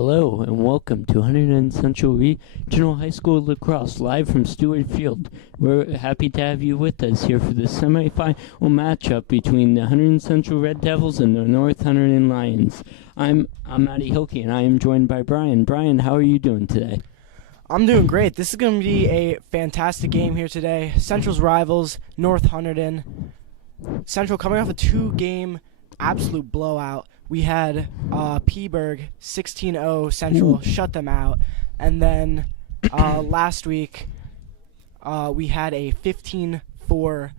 Hello and welcome to Hunterdon Central Regional High School Lacrosse, live from Stewart Field. We're happy to have you with us here for the semifinal matchup between the Hunterdon Central Red Devils and the North Hunterdon Lions. I'm Matty Hilke and I am joined by Brian. Brian, how are you doing today? I'm doing great. This is going to be a fantastic game here today. Central's rivals, North Hunterdon. Central coming off a two-game absolute blowout. We had Peaburg 16-0. Central shut them out. And then last week we had a 15-4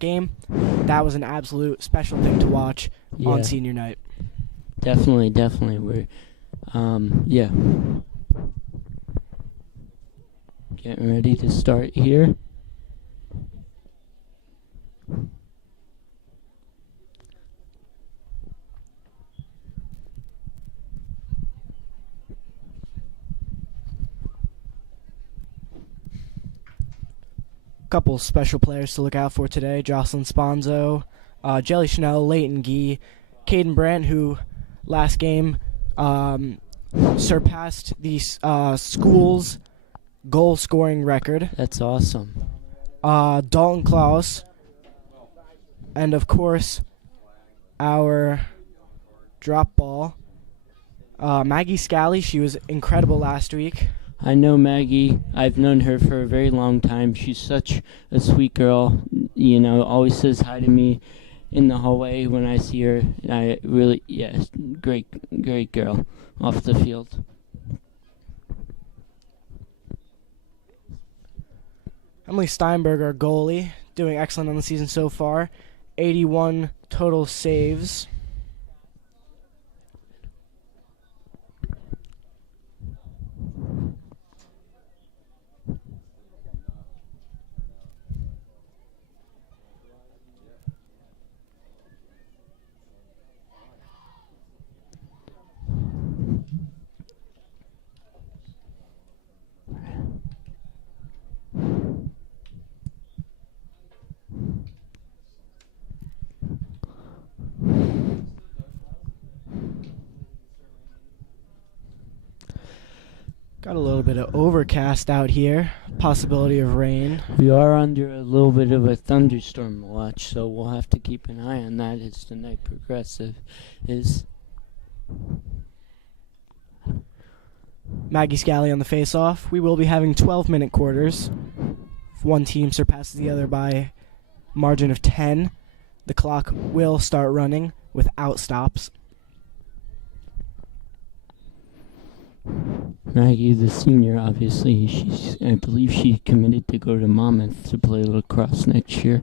game. That was an absolute special thing to watch on senior night. Definitely. We're, getting ready to start here. Couple special players to look out for today: Jocelyn Sponzo, Jelly Chanel, Leighton Gee, Caden Brandt, who last game surpassed the school's goal scoring record. That's awesome. Dalton Klaus, and of course our drop ball, Maggie Scally. She was incredible last week. I know Maggie. I've known her for a very long time. She's such a sweet girl. You know, always says hi to me in the hallway when I see her. I really, great girl off the field. Emily Steinberg, our goalie, doing excellent on the season so far. 81 total saves. Got a little bit of overcast out here. Possibility of rain. We are under a little bit of a thunderstorm watch, so we'll have to keep an eye on that as the night progresses. Maggie Scally on the face-off. We will be having 12-minute quarters. If one team surpasses the other by a margin of 10, the clock will start running without stops. Maggie, the senior, obviously, I believe she committed to go to Monmouth to play lacrosse next year.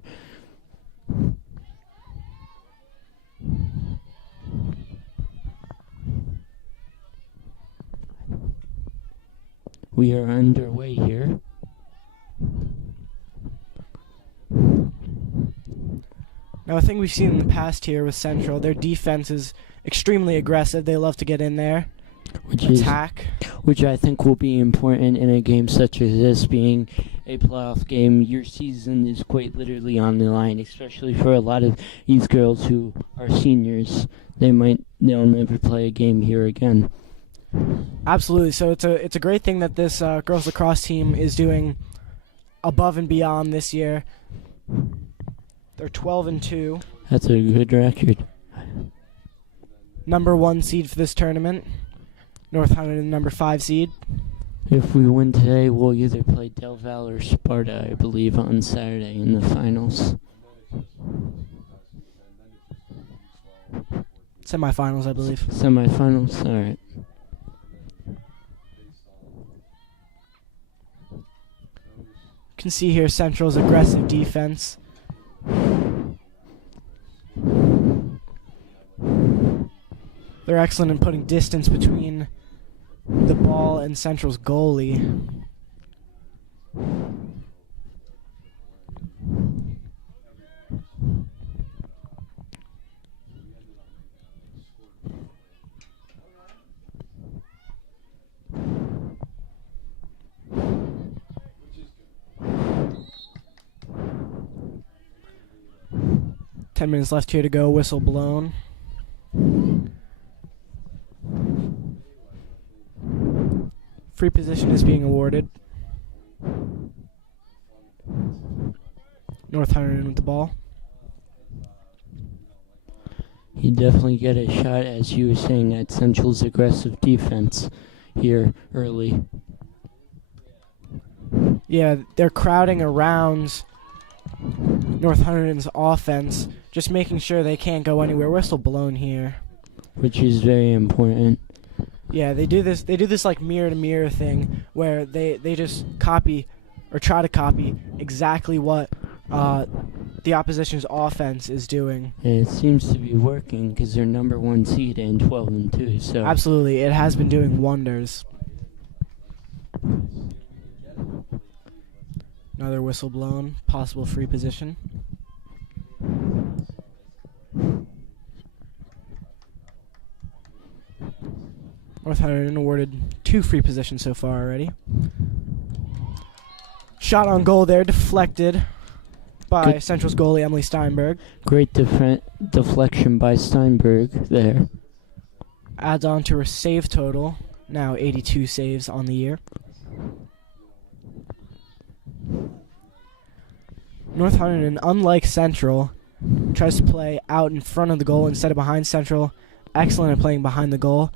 We are underway here. Now, a thing we've seen in the past here with Central, their defense is extremely aggressive. They love to get in there, attack. Which I think will be important in a game such as this, being a playoff game. Your season is quite literally on the line, especially for a lot of these girls who are seniors. They'll never play a game here again. Absolutely. So it's a great thing that this girls lacrosse team is doing above and beyond this year. They're 12-2. That's a good record. Number 1 seed for this tournament. North Hunterdon, number 5 seed. If we win today, we'll either play Del Val or Sparta, I believe, on Saturday in the finals. Semifinals, I believe. Semifinals, all right. You can see here Central's aggressive defense. They're excellent in putting distance between the ball and Central's goalie. Ten minutes left here to go. Whistle blown. Free position is being awarded. North Hunterdon with the ball. You definitely get a shot, as you were saying, at Central's aggressive defense here early. Yeah, they're crowding around North Hunterdon's offense, just making sure they can't go anywhere. Whistle blown here. Which is very important. Yeah, they do this like mirror to mirror thing where they just copy or try to copy exactly what the opposition's offense is doing. And it seems to be working because they're number 1 seed and 12-2. So Absolutely, it has been doing wonders. Another whistle blown, possible free position. North Hunterdon awarded 2 free positions so far already. Shot on goal there, deflected by Good. Central's goalie, Emily Steinberg. great deflection by Steinberg there. Adds on to her save total, now 82 saves on the year. North Hunterdon, unlike Central, tries to play out in front of the goal instead of behind. Central. Excellent at playing behind the goal.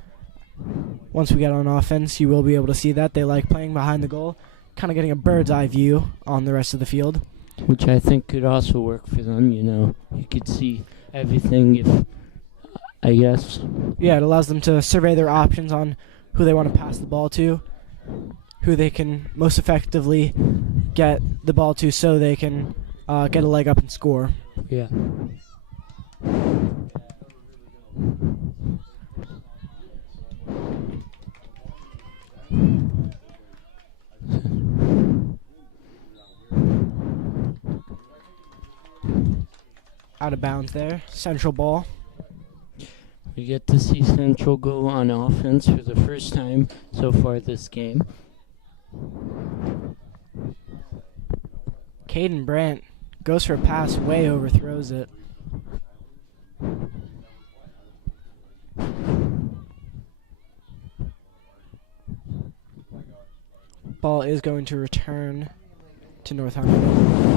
Once we get on offense, you will be able to see that. They like playing behind the goal, kind of getting a bird's eye view on the rest of the field. Which I think could also work for them, you know. You could see everything if, I guess. Yeah, it allows them to survey their options on who they want to pass the ball to, who they can most effectively get the ball to so they can get a leg up and score. Yeah. Out of bounds there. Central ball. We get to see Central go on offense for the first time so far this game. Caden Brandt goes for a pass, way overthrows it. Ball is going to return to North Hunterdon.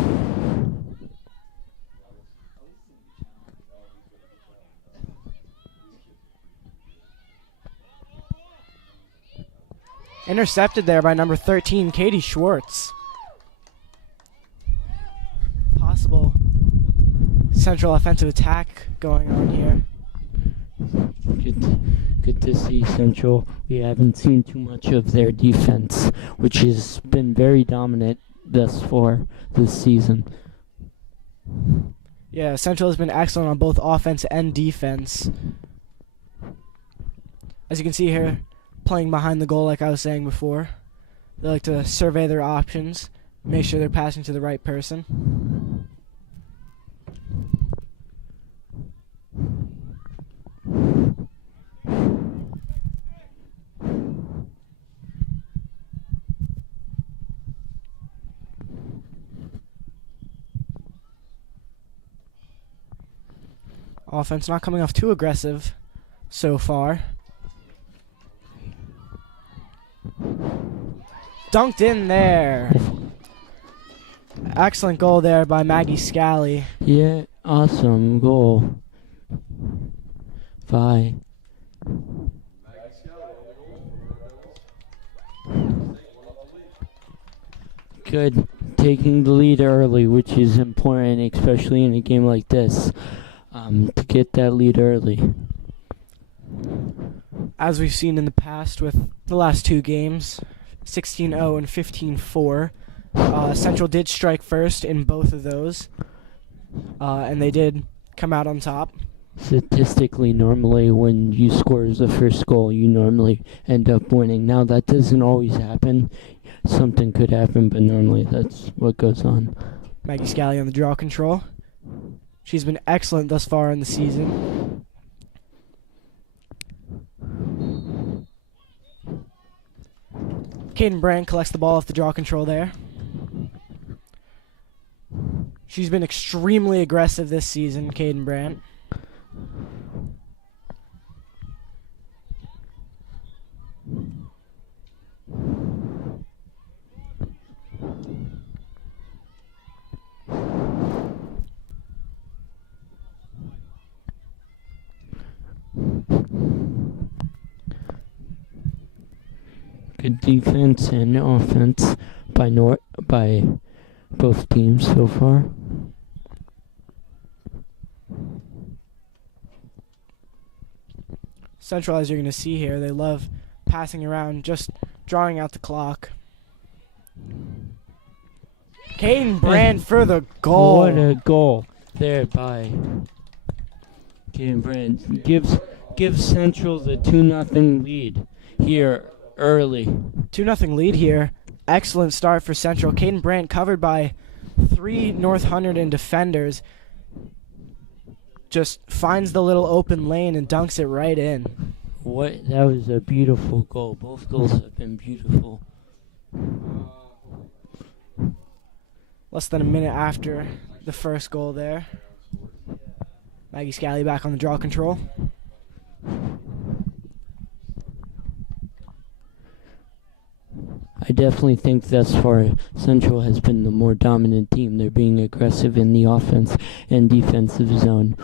Intercepted there by number 13, Katie Schwartz. Possible Central offensive attack going on here. Good to see Central. We haven't seen too much of their defense, which has been very dominant thus far this season. Yeah, Central has been excellent on both offense and defense. As you can see here, playing behind the goal like I was saying before. They like to survey their options, make sure they're passing to the right person. Offense not coming off too aggressive so far. Dunked in there. Excellent goal there by Maggie Scally. Yeah, awesome goal. Bye. Good. Taking the lead early, which is important, especially in a game like this, to get that lead early. As we've seen in the past with the last 2 games, 16-0 and 15-4, Central did strike first in both of those, and they did come out on top. Statistically, normally when you score the first goal, you normally end up winning. Now, that doesn't always happen. Something could happen, but normally that's what goes on. Maggie Scally on the draw control. She's been excellent thus far in the season. Caden Brandt collects the ball off the draw control there. She's been extremely aggressive this season, Caden Brandt. Good defense and offense by both teams so far. Central, as you're going to see here, they love passing around, just drawing out the clock. Caden Brandt for the goal. What a goal there by Caden Brandt. Gives Central the 2-0 lead here early. 2-0 lead here. Excellent start for Central. Caden Brandt covered by 3 North Hunterdon defenders. Just finds the little open lane and dunks it right in. That was a beautiful goal. Both goals have been beautiful. Less than a minute after the first goal there. Maggie Scally back on the draw control. I definitely think thus far Central has been the more dominant team. They're being aggressive in the offense and defensive zone.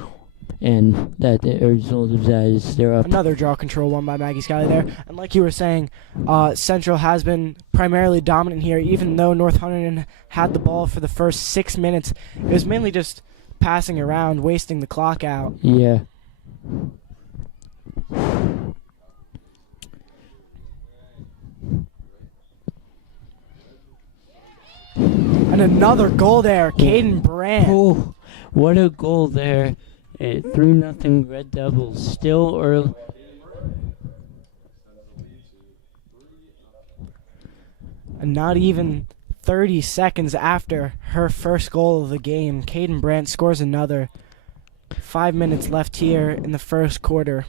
And that the result of that is they're up. Another draw control won by Maggie Scally there. And like you were saying, Central has been primarily dominant here, even though North Hunterdon had the ball for the first 6 minutes. It was mainly just passing around, wasting the clock out. Yeah. And another goal there, Caden Brandt. Oh, what a goal there. 3-0 Red Devils, still early. And not even 30 seconds after her first goal of the game, Caden Brandt scores another. 5 minutes left here in the first quarter.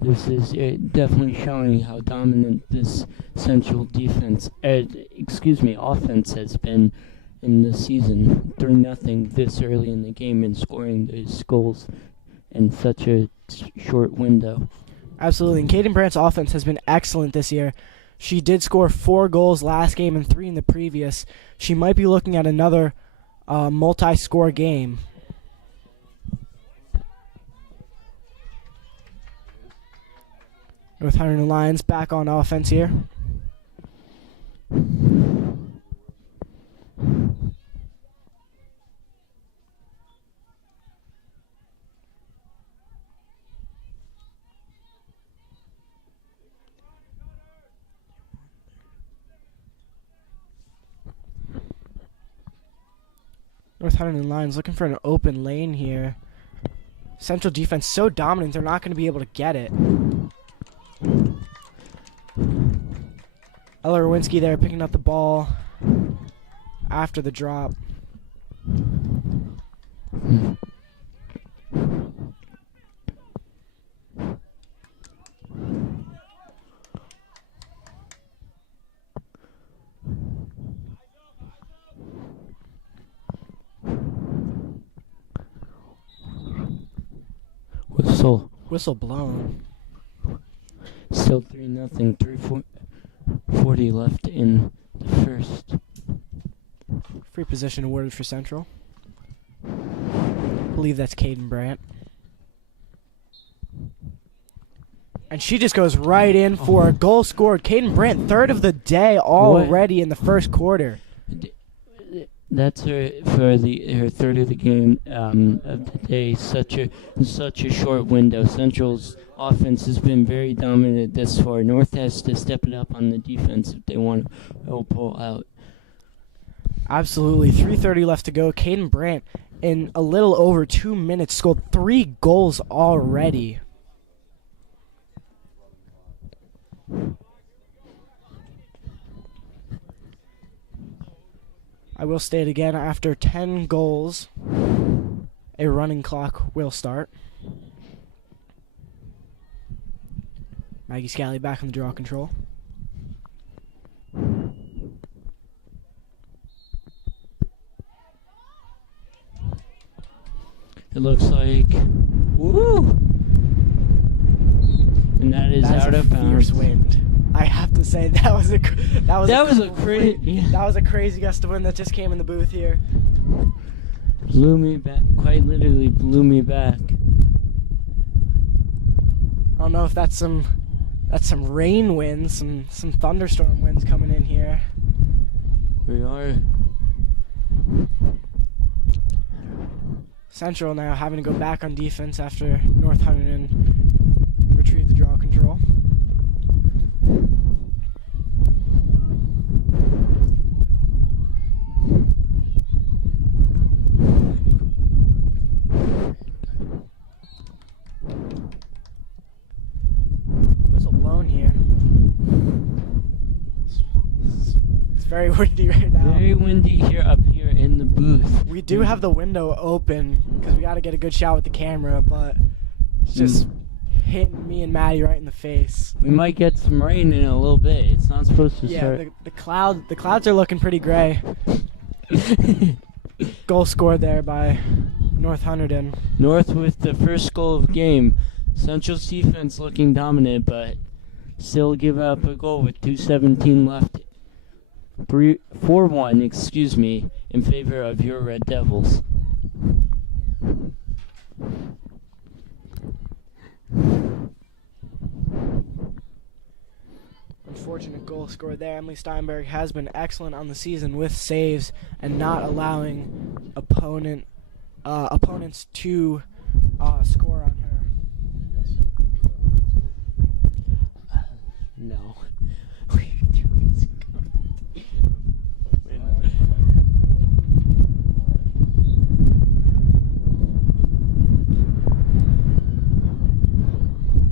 This is definitely showing how dominant this Central offense has been in the season. 3-0 this early in the game and scoring those goals in such a short window. Absolutely, and Caden Brandt's offense has been excellent this year. She did score 4 goals last game and 3 in the previous. She might be looking at another multi-score game. North Hunterdon Lions back on offense here. North Hunterdon Lions looking for an open lane here. Central defense so dominant, they're not going to be able to get it. Ella Rowinski there picking up the ball after the drop. Whistle blown. Still 3-0, 3:40 left in the first. Free position awarded for Central. I believe that's Caden Brandt. And she just goes right in for a goal scored. Caden Brandt, third of the day already in the first quarter. That's her third of the game of the day. Such a short window. Central's offense has been very dominant this far. North has to step it up on the defense if they want to pull out. Absolutely. 3:30 left to go. Caden Brandt, in a little over 2 minutes, scored 3 goals already. I will state again, after 10 goals, a running clock will start. Maggie Scally back on the draw control. It looks like, woo! And that is out of bounds. Fierce wind. I have to say that was a crazy gust of wind that just came in the booth here. Blew me back, quite literally blew me back. don't know if that's some rain winds, some thunderstorm winds coming in here. We are. Central now having to go back on defense after North Hunterdon retrieved the draw control. There's a lone here. It's very windy right now. Very windy here up here in the booth. We do have the window open because we got to get a good shot with the camera, but it's just hitting me and Maddie right in the face. We might get some rain in a little bit. It's not supposed to start. Yeah, the clouds are looking pretty gray. Goal scored there by North Hunterdon. North with the first goal of the game. Central's defense looking dominant, but still give up a goal with 2:17 left. 4-1, excuse me, in favor of your Red Devils. Unfortunate goal scored there. Emily Steinberg has been excellent on the season with saves and not allowing opponents to score on her. No.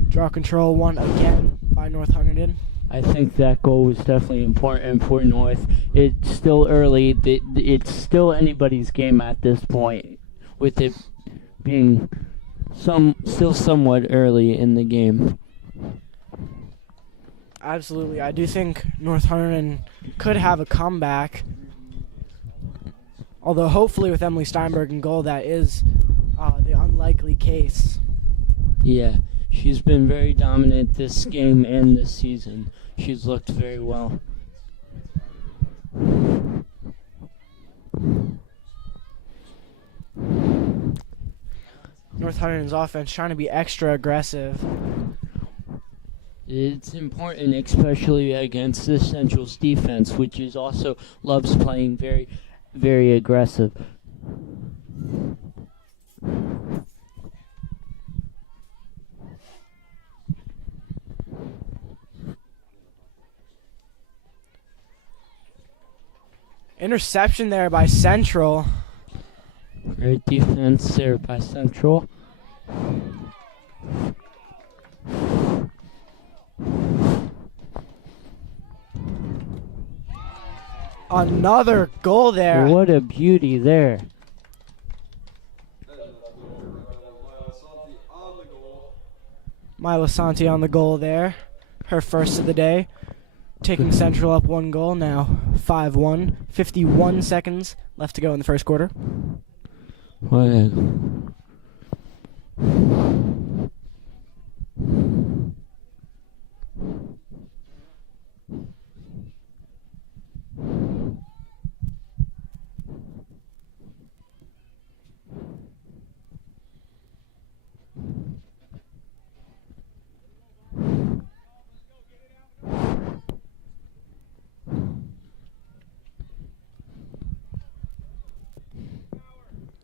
Draw control won again by North Hunterdon. I think that goal was definitely important for North. It's still early. It's still anybody's game at this point, with it being still somewhat early in the game. Absolutely. I do think North Hunterdon could have a comeback. Although hopefully with Emily Steinberg in goal, that is the unlikely case. Yeah, she's been very dominant this game and this season. She's looked very well. North Hunterdon's offense trying to be extra aggressive. It's important, especially against the Central's defense, which is also loves playing very, very aggressive. Interception there by Central. Great defense there by Central. Another goal there. What a beauty there. Mila Santi on the goal there. Her first of the day. Taking Central up 1 goal now. 5-1. 51 seconds left to go in the first quarter. What a...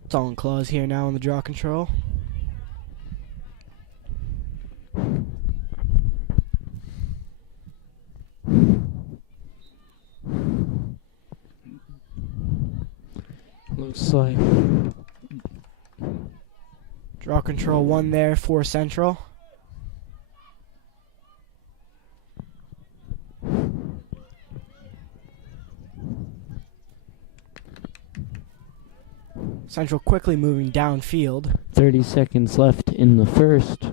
It's all in claws here now on the draw control. Looks like... Draw control 1 there for Central. Central quickly moving downfield. 30 seconds left in the first.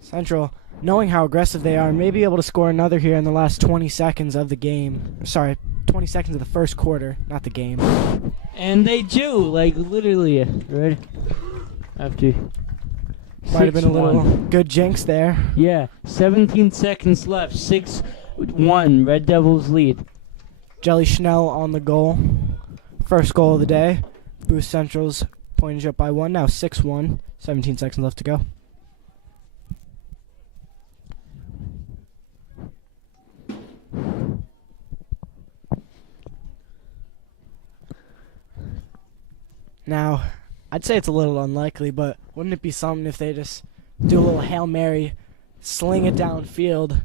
Central, knowing how aggressive they are, may be able to score another here in the last 20 seconds of the game. Sorry, 20 seconds of the first quarter, not the game. And they do, like literally, right after. Might have been a little 6-1. good jinx there. Yeah, 17 seconds left. 6-1, Red Devils lead. Jelly Schnell on the goal. First goal of the day. Boost Central's pointed up by 1, now 6-1. 17 seconds left to go. Now, I'd say it's a little unlikely, but wouldn't it be something if they just do a little Hail Mary, sling it downfield?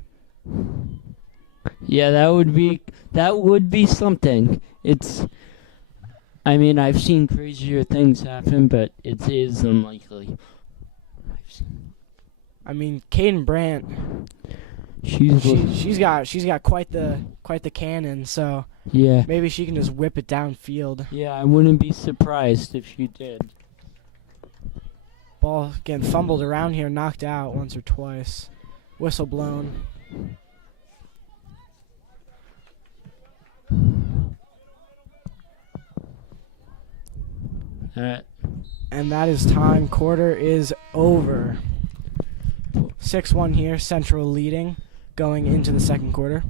Yeah, that would be something. I mean, I've seen crazier things happen, but it is unlikely. I mean, Caden Brandt, she's got quite the cannon, so yeah. maybe she can just whip it downfield. Yeah, I wouldn't be surprised if she did. Ball getting fumbled around here, knocked out once or twice. Whistle blown. And that is time. Quarter is over. 6-1 here, Central leading, going into the second quarter.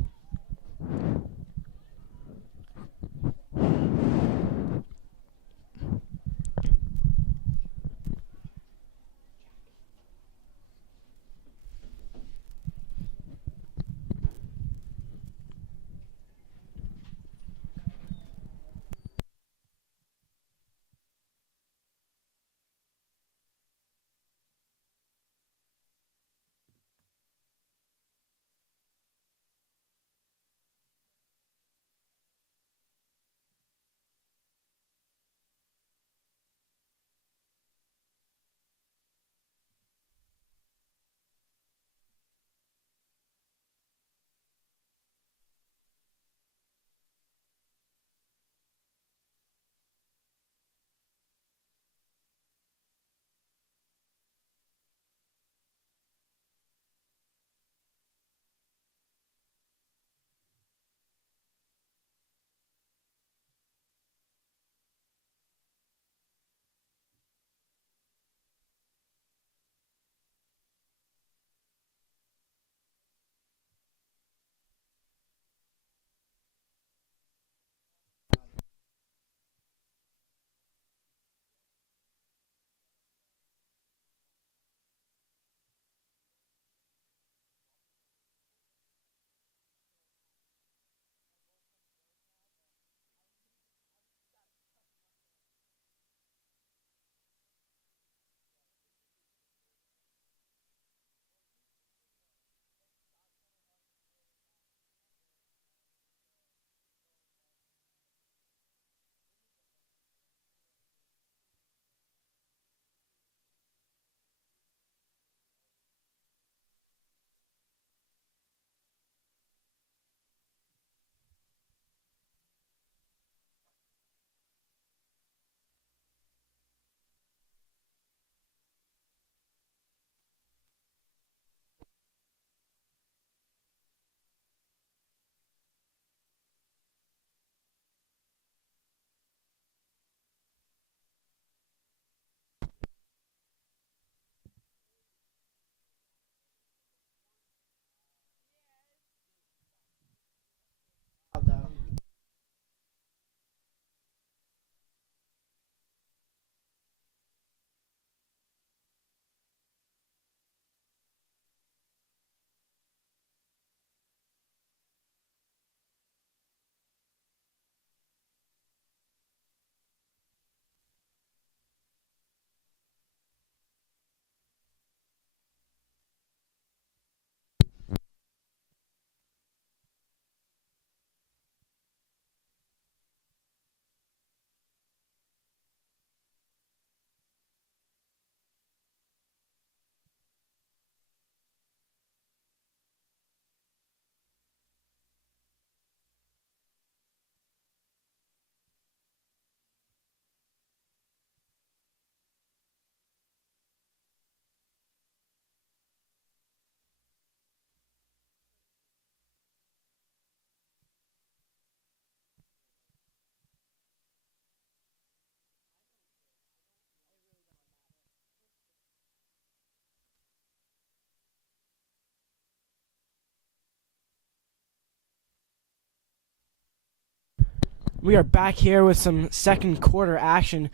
We are back here with some second quarter action.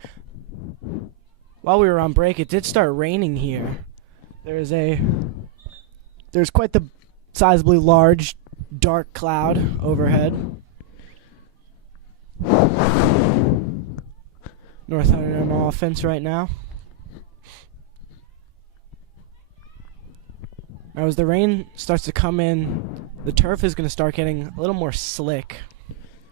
While we were on break, it did start raining here. There's quite the sizably large dark cloud overhead. North Hunterdon on offense right now. Now as the rain starts to come in, the turf is going to start getting a little more slick.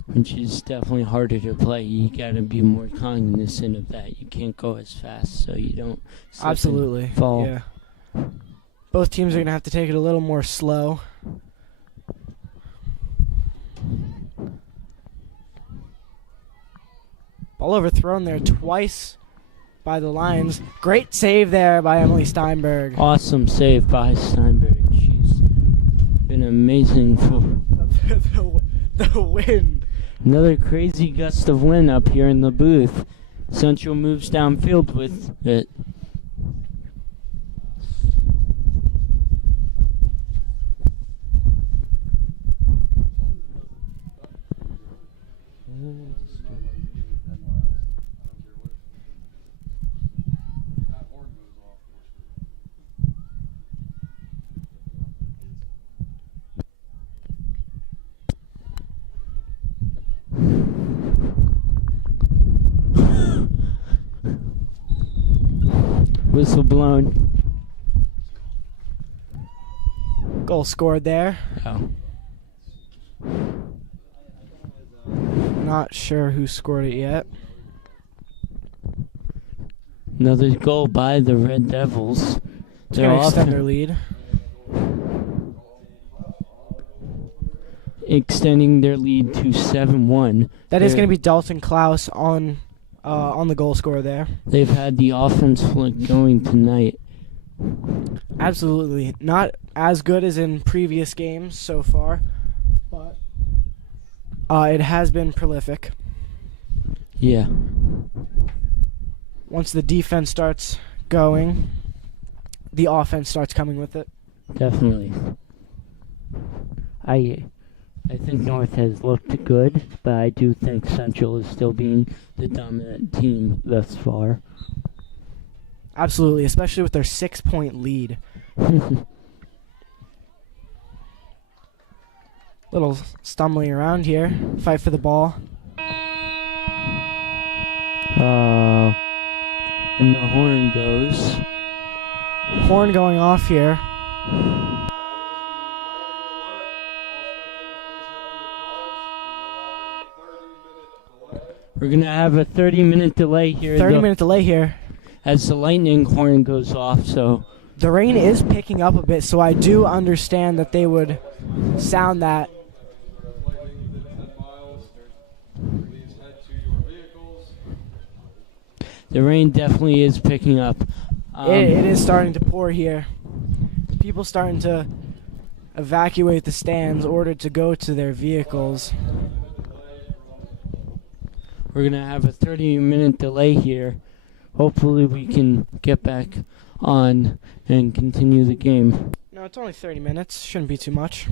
Which is definitely harder to play. You gotta be more cognizant of that. You can't go as fast so you don't slip Absolutely. and fall. Yeah. Both teams are going to have to take it a little more slow. Ball overthrown there twice by the Lions. Great save there by Emily Steinberg. Awesome save by Steinberg. She's been amazing for the win. another crazy gust of wind up here in the booth. Central moves downfield with it. Whistle blown. Goal scored there. Oh. Not sure who scored it yet. Another goal by the Red Devils. It's going to extend their lead. Extending their lead to 7-1. That is going to be Dalton Klaus on the goal scorer there. They've had the offense flick going tonight. Absolutely. Not as good as in previous games so far, but it has been prolific. Yeah. Once the defense starts going, the offense starts coming with it. Definitely. I think North has looked good, but I do think Central is still being the dominant team thus far. Absolutely, especially with their 6-point lead. Little stumbling around here. Fight for the ball. And the horn goes. Horn going off here. We're going to have a 30-minute delay here. 30-minute delay here. As the lightning horn goes off, so... The rain is picking up a bit, so I do understand that they would sound that. The rain definitely is picking up. It is starting to pour here. People starting to evacuate the stands, ordered to go to their vehicles. We're going to have a 30-minute delay here. Hopefully we can get back on and continue the game. No, it's only 30 minutes. Shouldn't be too much.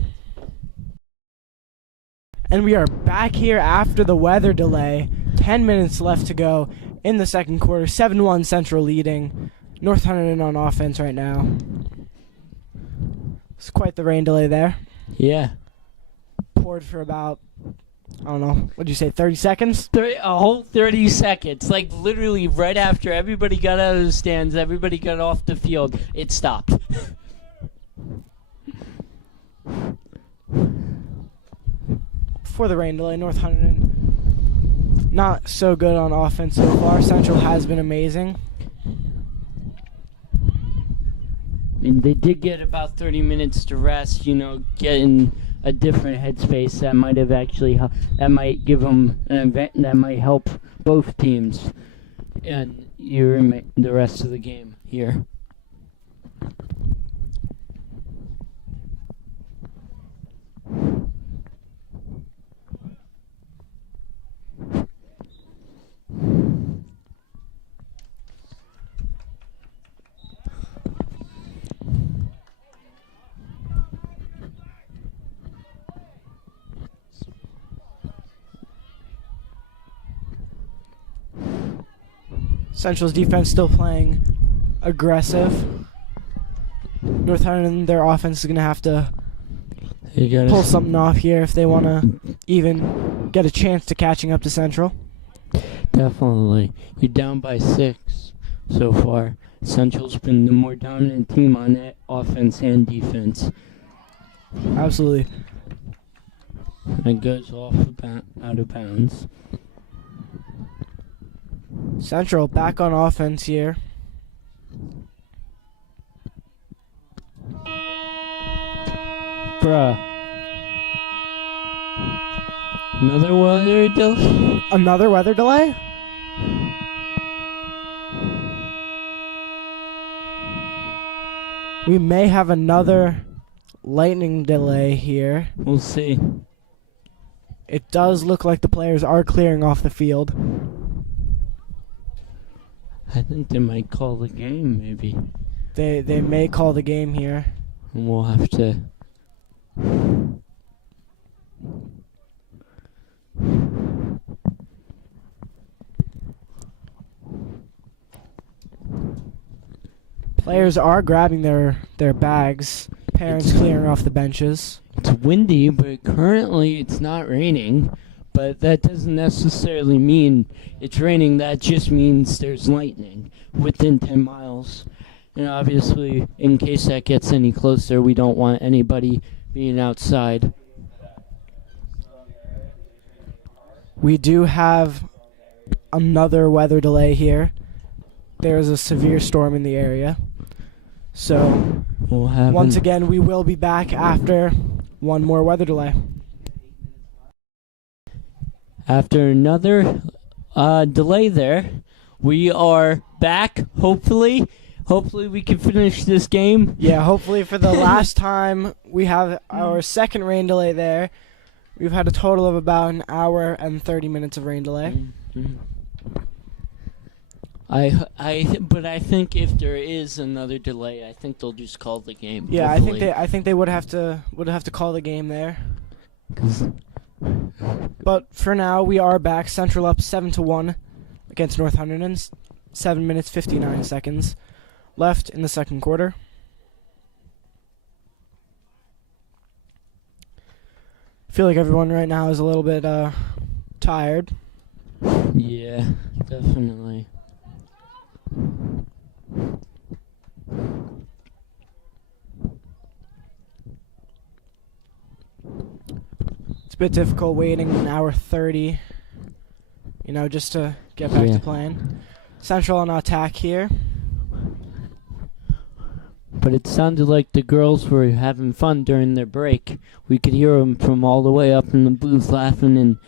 And we are back here after the weather delay. 10 minutes left to go in the second quarter. 7-1 Central leading. North Hunterdon on offense right now. It's quite the rain delay there. Yeah. Poured for about, I don't know, what'd you say, 30 seconds? A whole 30 seconds. Like, literally right after everybody got out of the stands, everybody got off the field, it stopped. For the rain delay, North Hunterdon not so good on offense so far. Central has been amazing. I mean, they did get about 30 minutes to rest, get in a different headspace that might have actually, that might give them an event that might help both teams and the rest of the game here. Central's defense still playing aggressive. North Hunterdon, their offense is going to have to pull something off here if they want to even get a chance to catching up to Central. Definitely. You're down by 6 so far. Central's been the more dominant team on that offense and defense. Absolutely. And it goes out of bounds. Central back on offense here. Bruh. Another weather delay? Another weather delay? We may have another lightning delay here. We'll see. It does look like the players are clearing off the field. I think they might call the game, maybe. They may call the game here. And we'll have to... Players are grabbing their bags. Parents clearing off the benches. It's windy, but currently it's not raining. But that doesn't necessarily mean it's raining. That just means there's lightning within 10 miles. And obviously, in case that gets any closer, we don't want anybody being outside. We do have another weather delay here. There's a severe storm in the area. So, once again, we will be back after one more weather delay. After another delay there, we are back, hopefully. Hopefully we can finish this game. Yeah, hopefully for the last time, we have our second rain delay there. We've had a total of about an hour and 30 minutes of rain delay. Mm-hmm. But I think if there is another delay, I think they'll just call the game. Yeah, hopefully. I think they would have to call the game there. But for now, we are back. Central up 7-1 against North Hunterdon. 7 minutes 59 seconds left in the second quarter. I feel like everyone right now is a little bit tired. Yeah, definitely. It's a bit difficult waiting an hour 30, just to get back to playing. Central on attack here. But it sounded like the girls were having fun during their break. We could hear them from all the way up in the booth laughing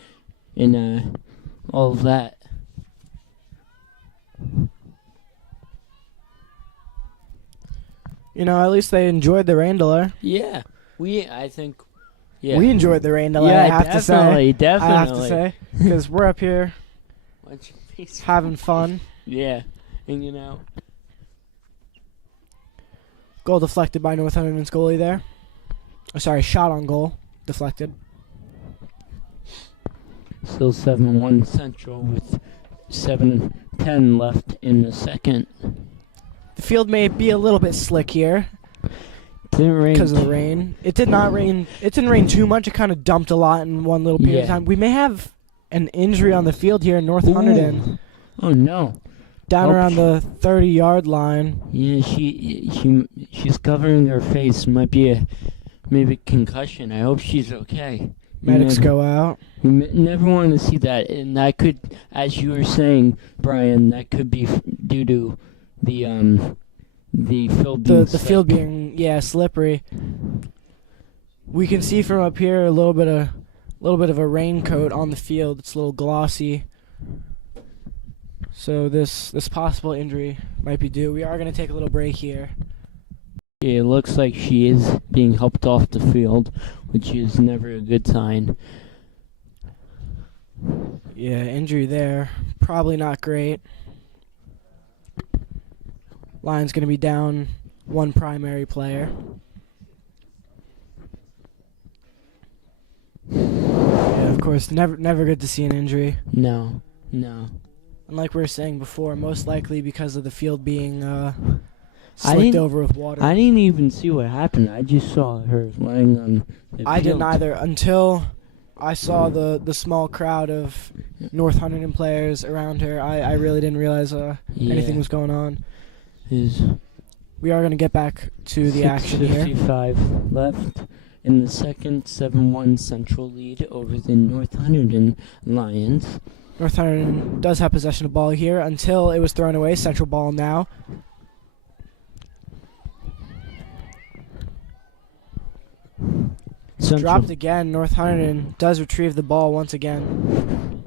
and all of that. At least they enjoyed the rain delay. Yeah, I think. Yeah. We enjoyed the rain delay. Yeah, I have to say. Definitely. I have to say, because we're up here having fun. Yeah, and Goal deflected by North Hunterdon's goalie there. Oh, sorry, shot on goal deflected. Still 7-1 Central with 7:10 left in the second. The field may be a little bit slick here. Didn't rain because of the rain. It did not rain. It didn't rain too much. It kind of dumped a lot in one little period of time. We may have an injury on the field here in North Hunterdon. Oh no! Down around the 30-yard line. Yeah, she's covering her face. Might be maybe concussion. I hope she's okay. Medics go out. You never want to see that, and that could, as you were saying, Brian, that could be due to the field being the field being slippery. We can see from up here a little bit of a raincoat on the field. It's a little glossy. So this possible injury might be due. We are going to take a little break here. Yeah, it looks like she is being helped off the field, which is never a good sign. Yeah, injury there. Probably not great. Lions going to be down one primary player. Yeah, of course, never good to see an injury. No. And like we were saying before, most likely because of the field being slicked over with water. I didn't even see what happened. I just saw her lying on the field. I didn't either until I saw the small crowd of North Hunterdon players around her. I really didn't realize anything was going on. We are going to get back to the action here. 6:55 left in the second, 7-1 Central lead over the North Hunterdon Lions. North Hunterdon does have possession of ball here until it was thrown away. Central ball now. Central. Dropped again. North Hunterdon does retrieve the ball once again.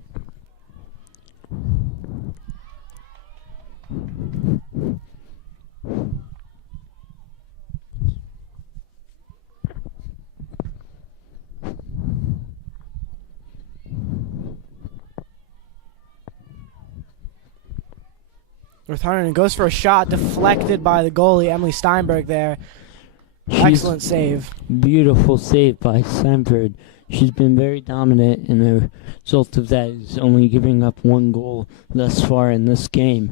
North Hunterdon goes for a shot, deflected by the goalie, Emily Steinberg there. Excellent save. Beautiful save by Steinberg. She's been very dominant, and the result of that is only giving up one goal thus far in this game.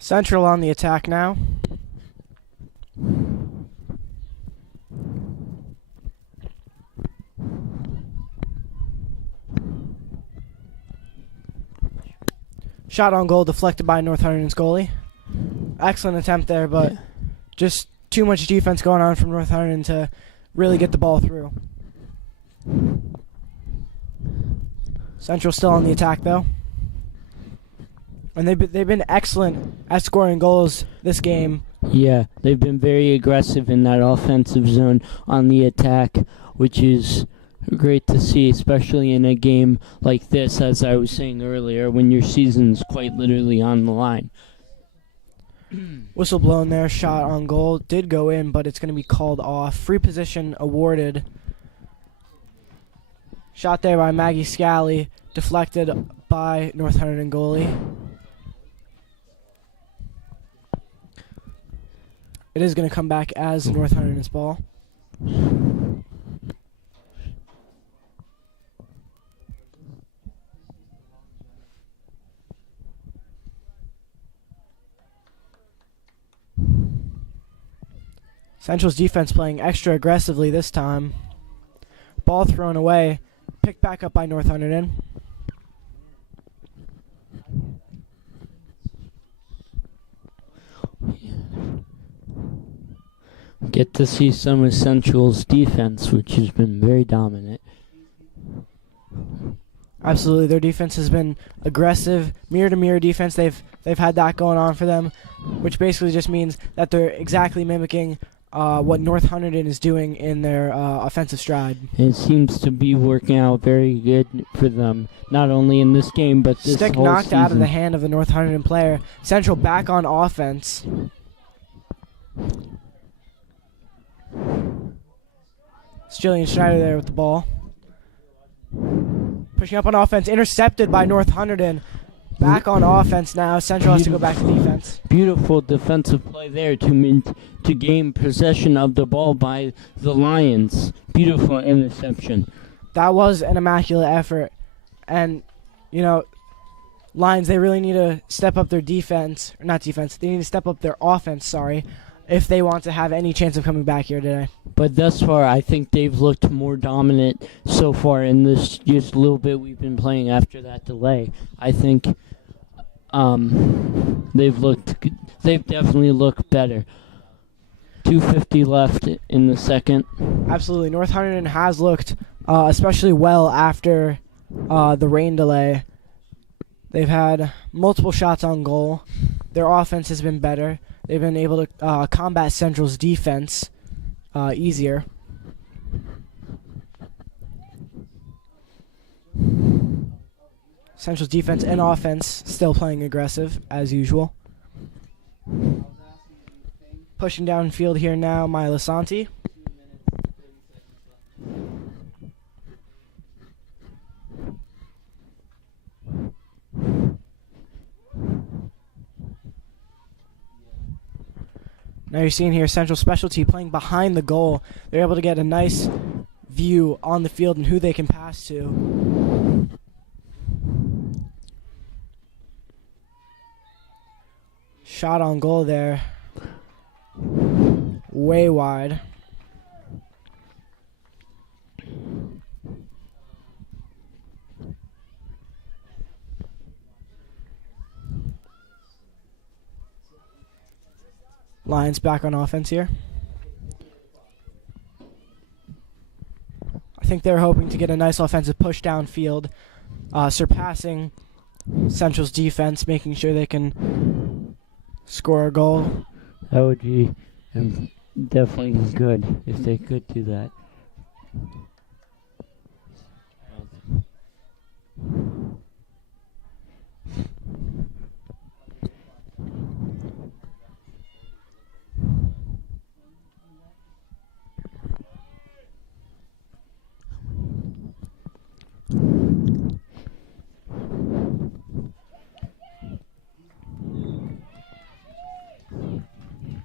Central on the attack now. Shot on goal deflected by North Hunterdon's goalie. Excellent attempt there, but just too much defense going on from North Hunterdon to really get the ball through. Central still on the attack though. And they've been excellent at scoring goals this game. Yeah, they've been very aggressive in that offensive zone on the attack, which is great to see, especially in a game like this, as I was saying earlier, when your season's quite literally on the line. Whistle blown there, shot on goal. Did go in, but it's going to be called off. Free position awarded. Shot there by Maggie Scally, deflected by North Hunterdon goalie. It is going to come back as North Hunterdon's ball. Central's defense playing extra aggressively this time. Ball thrown away. Picked back up by North Hunterdon. Get to see some of Central's defense, which has been very dominant. Absolutely, their defense has been aggressive, mirror-to-mirror defense. They've had that going on for them, which basically just means that they're exactly mimicking what North Hunterdon is doing in their offensive stride. It seems to be working out very good for them, not only in this game, but this Stick whole knocked season. out of the hand of the North Hunterdon player. Central back on offense. It's Jillian Schneider there with the ball. Pushing up on offense, intercepted by North Hunterdon. Back on offense now. Central has to go back to defense. Beautiful defensive play there to gain possession of the ball by the Lions. Beautiful interception. That was an immaculate effort. And, you know, Lions, they really need to step up their defense. Or not defense. They need to step up their offense, sorry, if they want to have any chance of coming back here today. But thus far, I think they've looked more dominant so far in this just little bit we've been playing after that delay. I think they've definitely looked better. 2:50 left in the second. Absolutely. North Hunterdon has looked especially well after the rain delay. They've had multiple shots on goal. Their offense has been better. They've been able to combat Central's defense easier. Central's defense and offense still playing aggressive, as usual. Pushing downfield here now, Mila Santi. Now you're seeing here Central Specialty playing behind the goal. They're able to get a nice view on the field and who they can pass to. Shot on goal there. Way wide. Lions back on offense here. I think they're hoping to get a nice offensive push downfield, surpassing Central's defense, making sure they can score a goal. That would be definitely good if they could do that.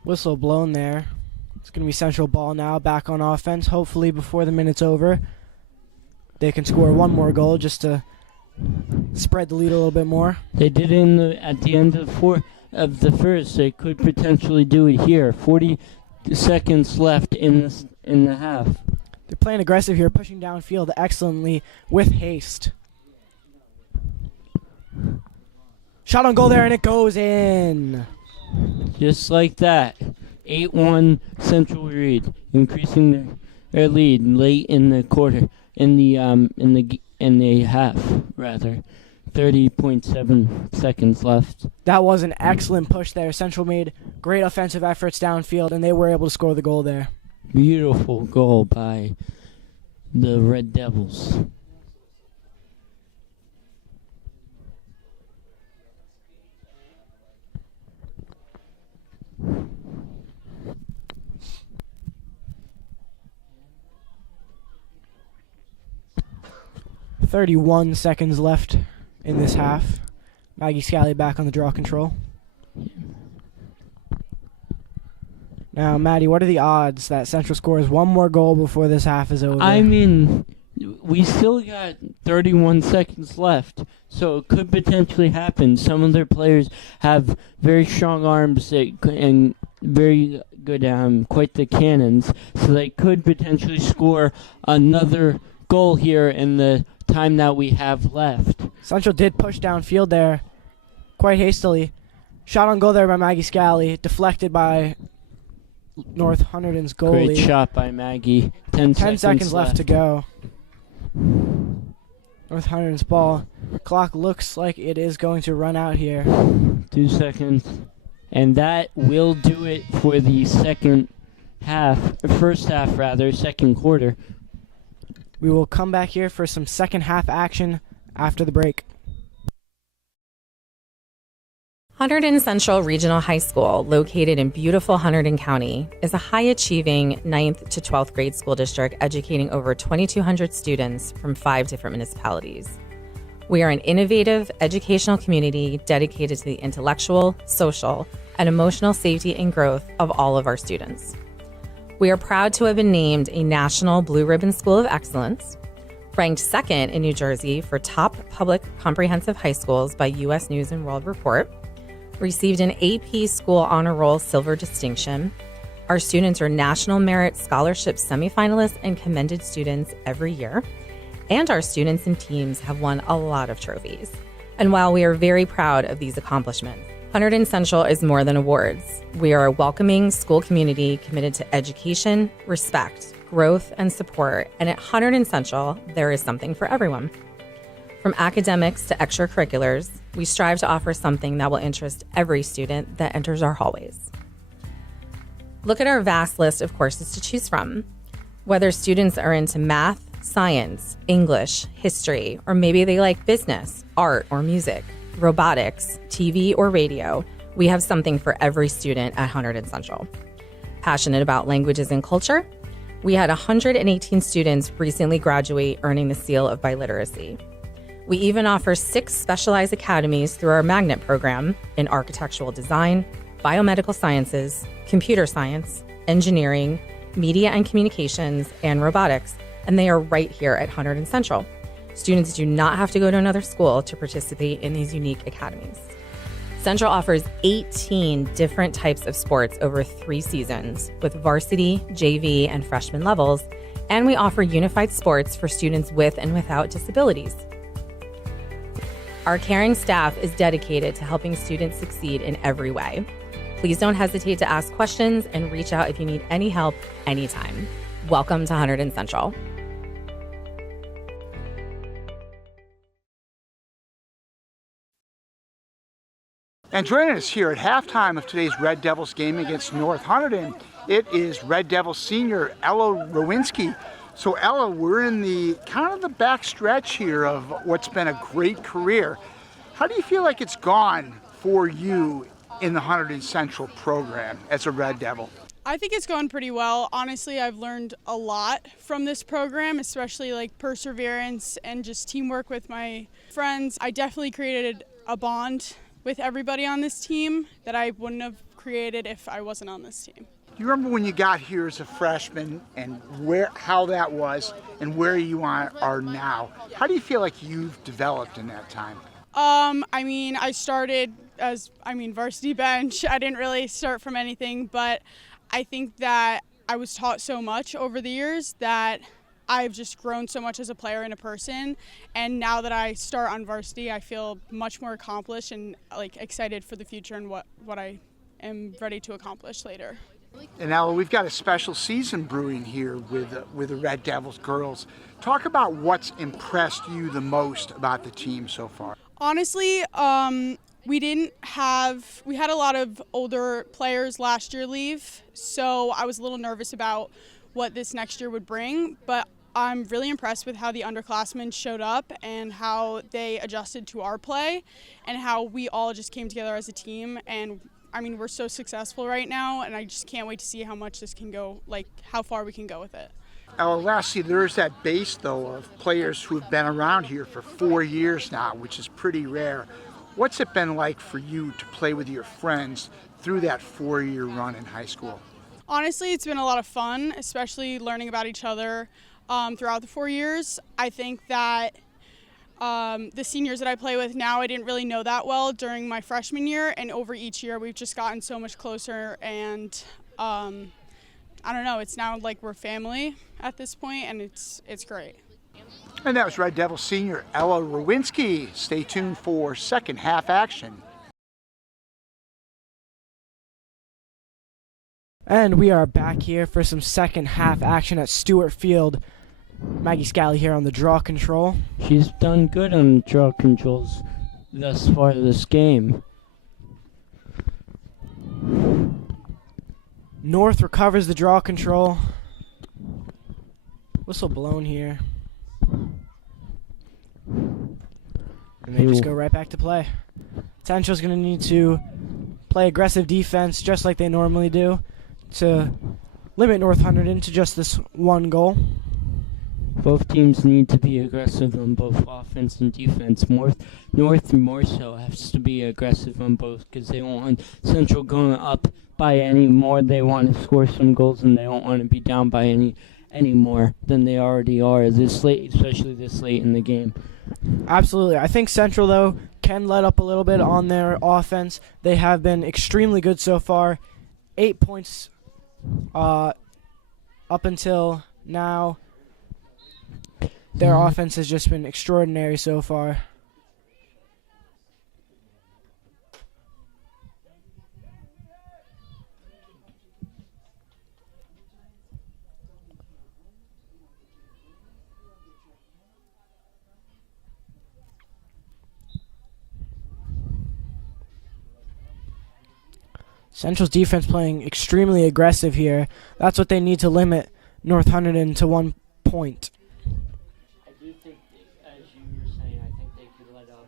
Whistle blown there. It's going to be Central ball now, back on offense. Hopefully before the minute's over, they can score one more goal just to spread the lead a little bit more. They did it at the end of the first. They could potentially do it here. 40 seconds left in the half. They're playing aggressive here, pushing downfield excellently with haste. Shot on goal there, and it goes in. Just like that. 8-1 Central lead, increasing their lead late in the quarter, in the half rather. 30.7 seconds left. That was an excellent push there. Central made great offensive efforts downfield, and they were able to score the goal there. Beautiful goal by the Red Devils. .31 seconds left in this half. Maggie Scally back on the draw control. Now, Maddie, what are the odds that Central scores one more goal before this half is over? I mean, we still got 31 seconds left, so it could potentially happen. Some of their players have very strong arms and very good, quite the cannons, so they could potentially score another goal here in the time that we have left. Central did push downfield there quite hastily. Shot on goal there by Maggie Scally, deflected by North Hunterdon's goalie. Great shot by Maggie. 10 seconds left to go. North Hunterdon's ball. Clock looks like it is going to run out here. 2 seconds. And that will do it for the second quarter. We will come back here for some second half action after the break. Hunterdon Central Regional High School, located in beautiful Hunterdon County, is a high-achieving 9th to 12th grade school district educating over 2,200 students from 5 different municipalities. We are an innovative educational community dedicated to the intellectual, social, and emotional safety and growth of all of our students. We are proud to have been named a National Blue Ribbon School of Excellence, ranked second in New Jersey for top public comprehensive high schools by U.S. News and World Report, received an AP School Honor Roll Silver Distinction. Our students are National Merit Scholarship semifinalists and commended students every year, and our students and teams have won a lot of trophies. And while we are very proud of these accomplishments, Hunterdon Central is more than awards. We are a welcoming school community committed to education, respect, growth, and support. And at Hunterdon Central, there is something for everyone. From academics to extracurriculars, we strive to offer something that will interest every student that enters our hallways. Look at our vast list of courses to choose from. Whether students are into math, science, English, history, or maybe they like business, art, or music, robotics, TV, or radio, we have something for every student at Hunterdon Central. Passionate about languages and culture? We had 118 students recently graduate earning the seal of biliteracy. We even offer 6 specialized academies through our magnet program in architectural design, biomedical sciences, computer science, engineering, media and communications, and robotics and they are right here at Hunterdon Central. Students do not have to go to another school to participate in these unique academies. Central offers 18 different types of sports over 3 seasons with varsity, JV, and freshman levels, and we offer unified sports for students with and without disabilities. Our caring staff is dedicated to helping students succeed in every way. Please don't hesitate to ask questions and reach out if you need any help anytime. Welcome to Hunterdon Central. And joining us here at halftime of today's Red Devils game against North Hunterdon, it is Red Devils senior Ella Rowinski. So Ella, we're in the kind of the back stretch here of what's been a great career. How do you feel like it's gone for you in the Hunterdon Central program as a Red Devil? I think it's gone pretty well. Honestly, I've learned a lot from this program, especially like perseverance and just teamwork with my friends. I definitely created a bond with everybody on this team that I wouldn't have created if I wasn't on this team. Do you remember when you got here as a freshman and how that was and where you are now? How do you feel like you've developed in that time? I started as varsity bench. I didn't really start from anything, but I think that I was taught so much over the years that I've just grown so much as a player and a person, and now that I start on varsity, I feel much more accomplished and excited for the future and what I am ready to accomplish later. And now we've got a special season brewing here with the Red Devils girls. Talk about what's impressed you the most about the team so far. Honestly, we had a lot of older players last year leave, so I was a little nervous about what this next year would bring, but I'm really impressed with how the underclassmen showed up and how they adjusted to our play and how we all just came together as a team. And we're so successful right now, and I just can't wait to see how much this can go, how far we can go with it. Lastly, there's that base, though, of players who have been around here for 4 years now, which is pretty rare. What's it been like for you to play with your friends through that 4-year run in high school? Honestly, it's been a lot of fun, especially learning about each other throughout the 4 years. I think that the seniors that I play with now, I didn't really know that well during my freshman year, and over each year we've just gotten so much closer, and I don't know, it's now like we're family at this point, and it's great. And that was Red Devil senior Ella Rowinski. Stay tuned for second half action. And we are back here for some second half action at Stewart Field. Maggie Scally here on the draw control. She's done good on draw controls thus far this game. North recovers the draw control. Whistle blown here. And they just go right back to play. Central's going to need to play aggressive defense just like they normally do to limit North Hunterdon to just this one goal. Both teams need to be aggressive on both offense and defense. North more so has to be aggressive on both because they don't want Central going up by any more. They want to score some goals, and they don't want to be down by any more than they already are this late, especially this late in the game. Absolutely. I think Central, though, can let up a little bit on their offense. They have been extremely good so far. 8 points up until now. Their offense has just been extraordinary so far. Central's defense playing extremely aggressive here. That's what they need to limit North Hunterdon to 1 point. I do think, as you were saying, I think they could let up.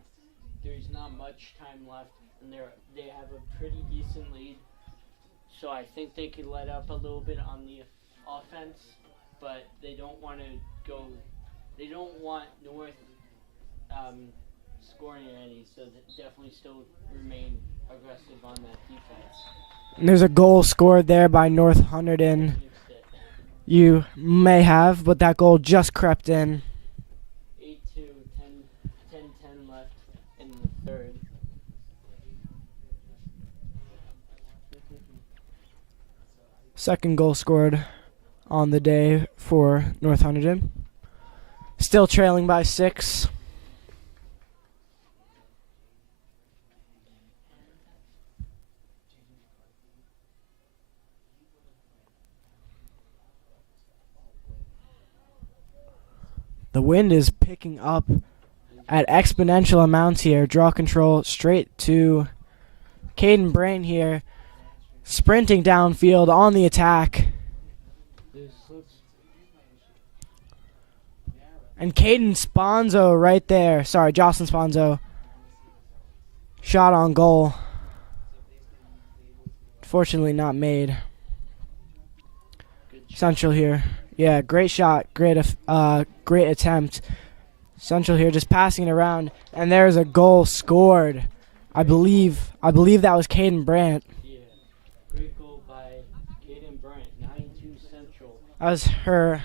There's not much time left, and they have a pretty decent lead. So I think they could let up a little bit on the offense, but they don't want to go. They don't want North scoring any, so that definitely still remain aggressive on that defense. And there's a goal scored there by North Hunterdon. You may have, but that goal just crept in. 8-2, 10 left in the third. Second goal scored on the day for North Hunterdon. Still trailing by 6. The wind is picking up at exponential amounts here. Draw control straight to Caden Brain here. Sprinting downfield on the attack. And Caden Sponzo right there. Sorry, Jocelyn Sponzo. Shot on goal. Fortunately not made. Central here. Yeah, great shot. Great attempt. Central here just passing it around. And there's a goal scored. I believe that was Caden Brandt. Yeah, great goal by Caden Brandt, 9-2 Central. That was her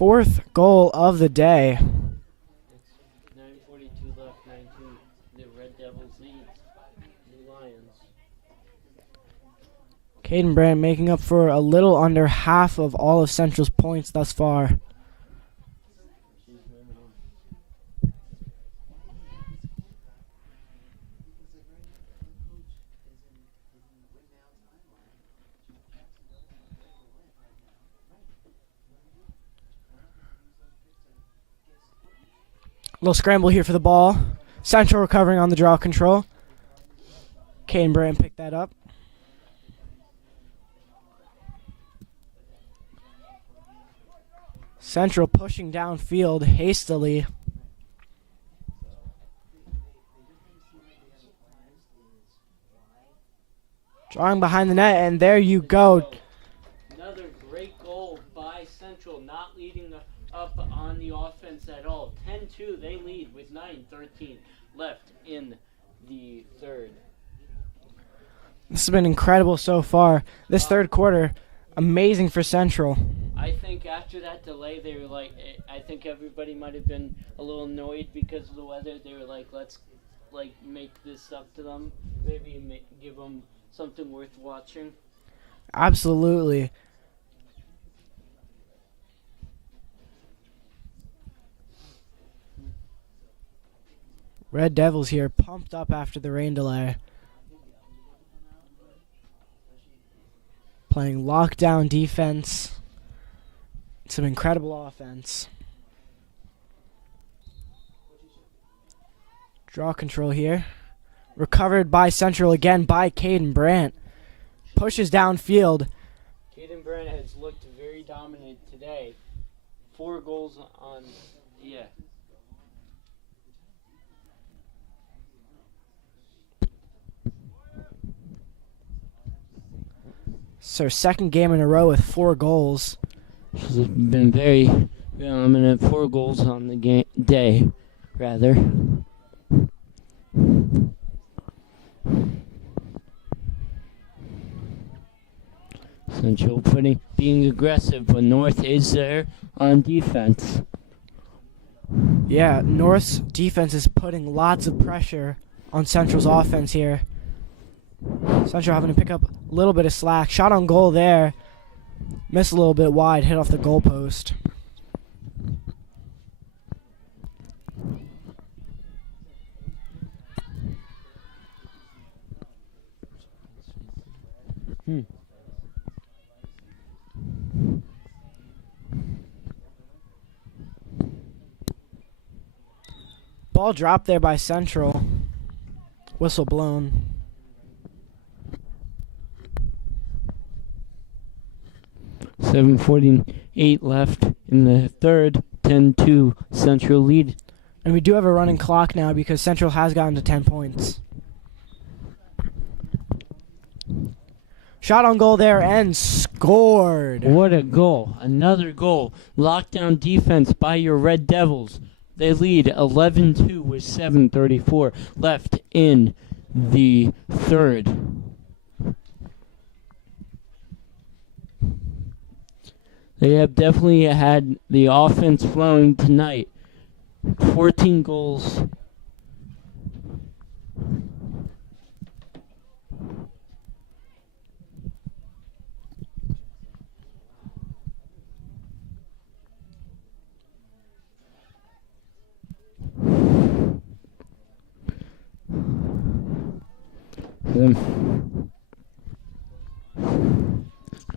4th goal of the day. It's 9:42 left, 9-2. The Red Devils lead the Lions. Caden Brandt making up for a little under half of all of Central's points thus far. Little scramble here for the ball. Central recovering on the draw control. Caden Brandt picked that up. Central pushing downfield hastily. Drawing behind the net, and there you go. Another great goal by Central, not leading up on the offense at all. 10-2, they lead with 9:13 left in the third. This has been incredible so far. This third quarter, amazing for Central. I think after that delay, they were like, I think everybody might have been a little annoyed because of the weather. They were like, let's make this up to them. Maybe give them something worth watching. Absolutely. Red Devils here, pumped up after the rain delay. Playing lockdown defense. Some incredible offense. Draw control here. Recovered by Central again by Caden Brandt. Pushes downfield. Caden Brandt has looked very dominant today. 4 goals on, yeah. It's her second game in a row with 4 goals. She's been very dominant. 4 goals on the day, rather. Central being aggressive, but North is there on defense. Yeah, North's defense is putting lots of pressure on Central's offense here. Central having to pick up a little bit of slack. Shot on goal there. Missed a little bit wide, hit off the goalpost. Ball dropped there by Central. Whistle blown. .748 left in the third. 10-2 Central lead. And we do have a running clock now because Central has gotten to 10 points. Shot on goal there and scored. What a goal. Another goal. Lockdown defense by your Red Devils. They lead 11-2 with 7:34 left in the third. They have definitely had the offense flowing tonight. 14 goals. Um,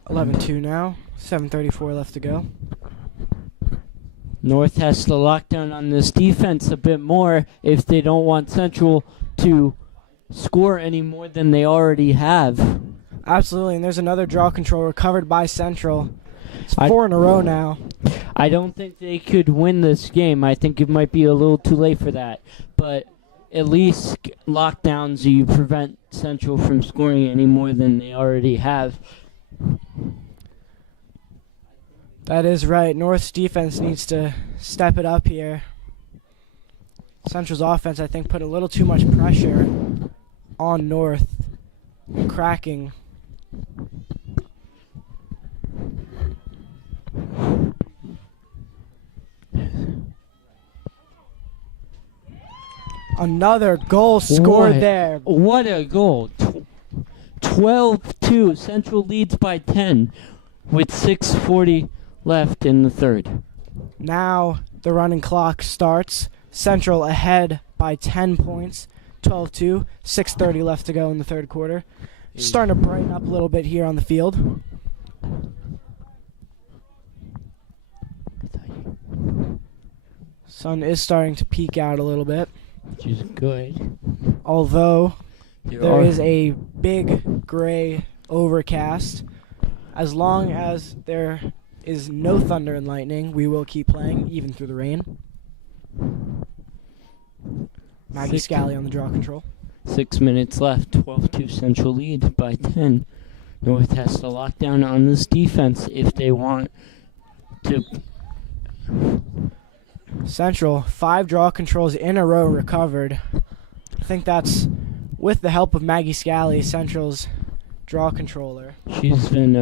11-2 now. 7:34 left to go. North has to lock down on this defense a bit more if they don't want Central to score any more than they already have. Absolutely, and there's another draw control recovered by Central. It's 4 in a row now. I don't think they could win this game. I think it might be a little too late for that. But at least lockdowns, you prevent Central from scoring any more than they already have. That is right. North's defense needs to step it up here. Central's offense, I think, put a little too much pressure on North. Cracking. Another goal scored there. What a goal. 12-2. Central leads by 10 with 6:40 left in the third. Now the running clock starts. Central ahead by 10 points. 12-2. 6:30 left to go in the third quarter. Starting to brighten up a little bit here on the field. Sun is starting to peek out a little bit. Which is good. Although there is a big gray overcast. As long as there is no thunder and lightning, we will keep playing, even through the rain. Maggie Scally on the draw control. 6 minutes left. 12-2 Central lead by 10. North has to lock down on this defense if they want to. Central, 5 draw controls in a row recovered. I think that's with the help of Maggie Scally, Central's draw controller. She's been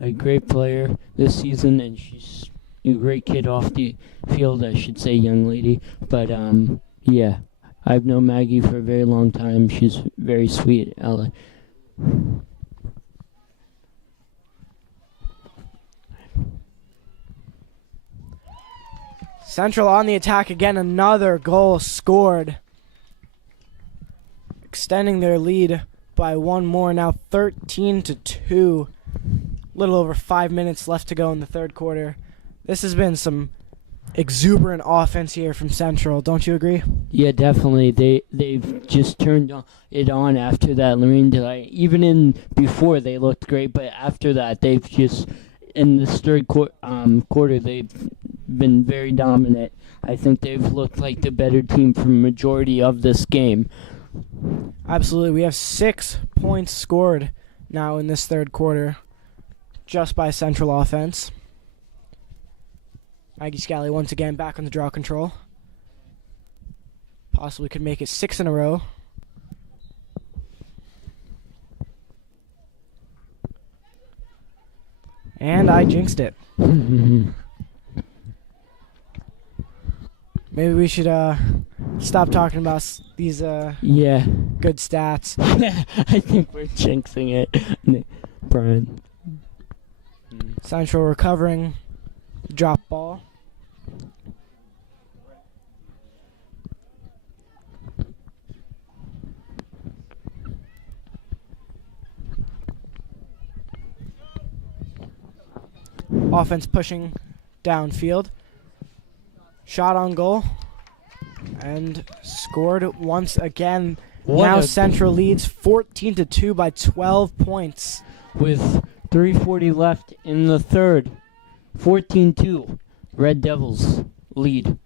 a great player this season, and she's a great kid off the field, I should say, young lady. But, yeah, I've known Maggie for a very long time. She's very sweet, Ella. Central on the attack again, another goal scored. Extending their lead by one more, now 13-2. Little over 5 minutes left to go in the third quarter. This has been some exuberant offense here from Central, don't you agree? Yeah, definitely. They've just turned it on after that Lorraine delay. Even before they looked great, but after that they've just in this third quarter they've been very dominant. I think they've looked like the better team for the majority of this game. Absolutely. We have 6 points scored now in this third quarter just by Central offense. Maggie Scally once again back on the draw control. Possibly could make it 6 in a row. And I jinxed it. Maybe we should stop talking about these good stats. I think we're jinxing it. Brian. Central recovering drop ball. Offense pushing downfield. Shot on goal. And scored once again. Now Central leads 14-2 by 12 points. With 3:40 left in the third. 14-2. Red Devils lead.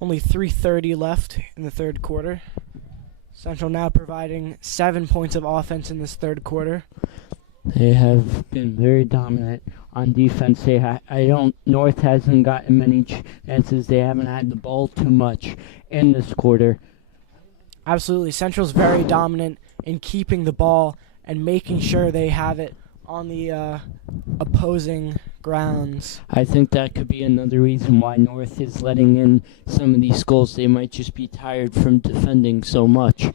Only 3:30 left in the third quarter. Central now providing 7 points of offense in this third quarter. They have been very dominant on defense. North hasn't gotten many chances. They haven't had the ball too much in this quarter. Absolutely. Central's very dominant in keeping the ball and making sure they have it on the opposing grounds. I think that could be another reason why North is letting in some of these goals. They might just be tired from defending so much.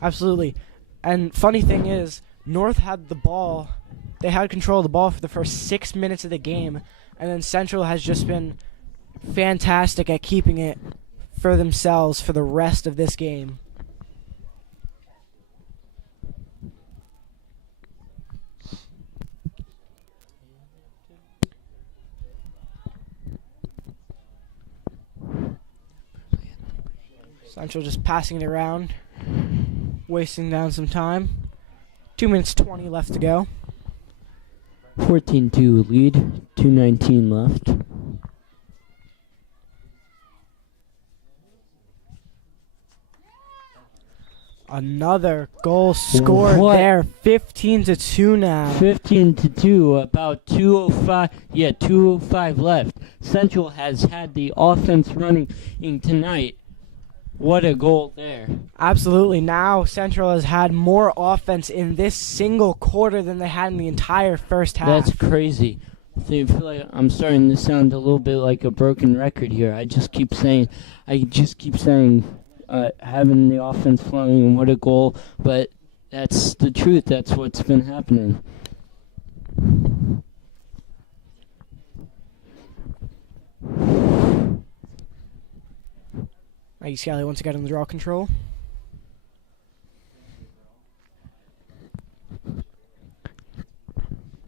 Absolutely. And funny thing is, North had the ball. They had control of the ball for the first 6 minutes of the game, and then Central has just been fantastic at keeping it for themselves for the rest of this game. Central just passing it around, wasting down some time. 2 minutes 20 left to go. 14-2 lead, 2:19 left. Another goal scored there, 15-2 now. 15-2, about 2:05 left. Central has had the offense running tonight. What a goal there. Absolutely. Now Central has had more offense in this single quarter than they had in the entire first half. That's crazy. I feel like I'm starting to sound a little bit like a broken record here. I just keep saying, having the offense flowing and what a goal. But that's the truth. That's what's been happening. Maggie Scally once again in the draw control.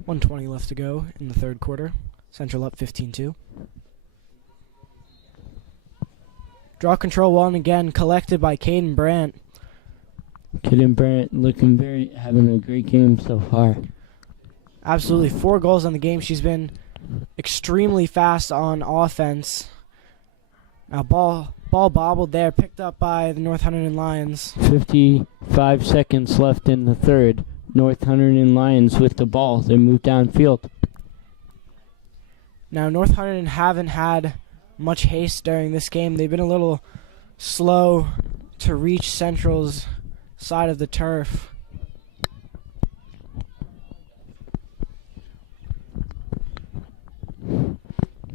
.120 left to go in the third quarter. Central up 15-2. Draw control one again collected by Caden Brandt. Caden Brandt having a great game so far. Absolutely. 4 goals on the game. She's been extremely fast on offense. Now ball bobbled there, picked up by the North Hunterdon Lions. 55 seconds left in the third. North Hunterdon Lions with the ball. They move downfield. Now North Hunterdon haven't had much haste during this game. They've been a little slow to reach Central's side of the turf.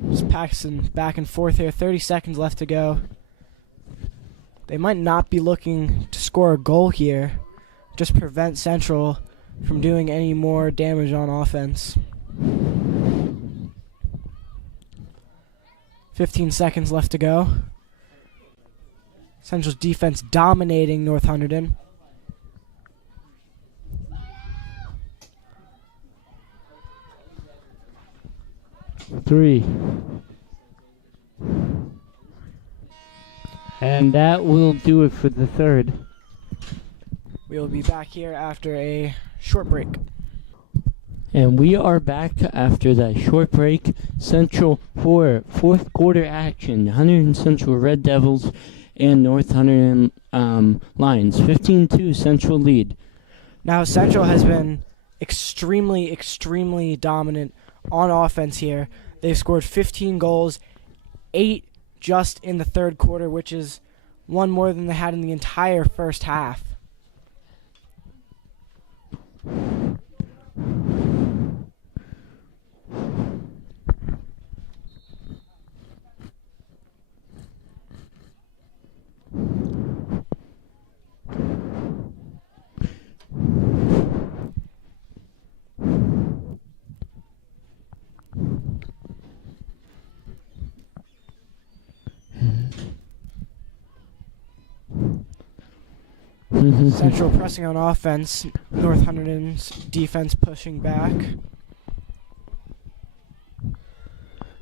Just passing back and forth here. 30 seconds left to go. They might not be looking to score a goal here. Just prevent Central from doing any more damage on offense. 15 seconds left to go. Central's defense dominating North Hunterdon. Three. And that will do it for the third. We will be back here after a short break. And we are back after that short break. Central for fourth quarter action. Hunterdon Central Red Devils and North Hunterdon Lions. 15-2 Central lead. Now Central has been extremely dominant on offense here. They've scored 15 goals, 8 just in the third quarter, which is 1 more than they had in the entire first half. Central pressing on offense. North Hunterdon's defense pushing back.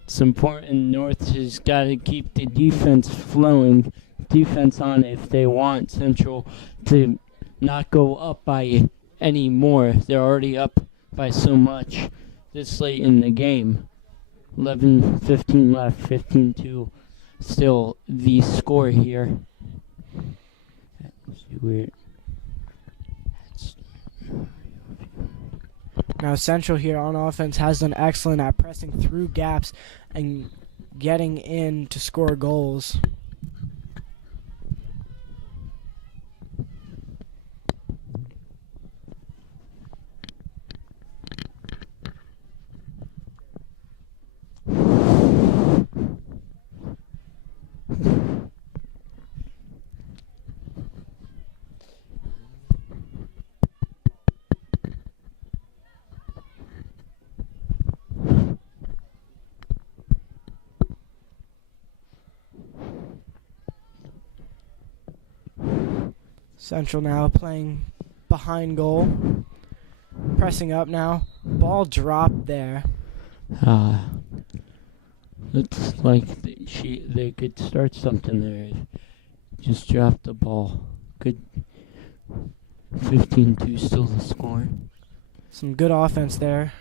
It's important. North has got to keep the defense flowing, defense on if they want Central to not go up by any more. They're already up by so much this late in the game. 11:15 left, 15-2. Still the score here. Now Central here on offense has done excellent at pressing through gaps and getting in to score goals. Central now playing behind goal. Pressing up now. Ball dropped there. Looks like they could start something there. Just dropped the ball. Good. 15-2 still the score. Some good offense there.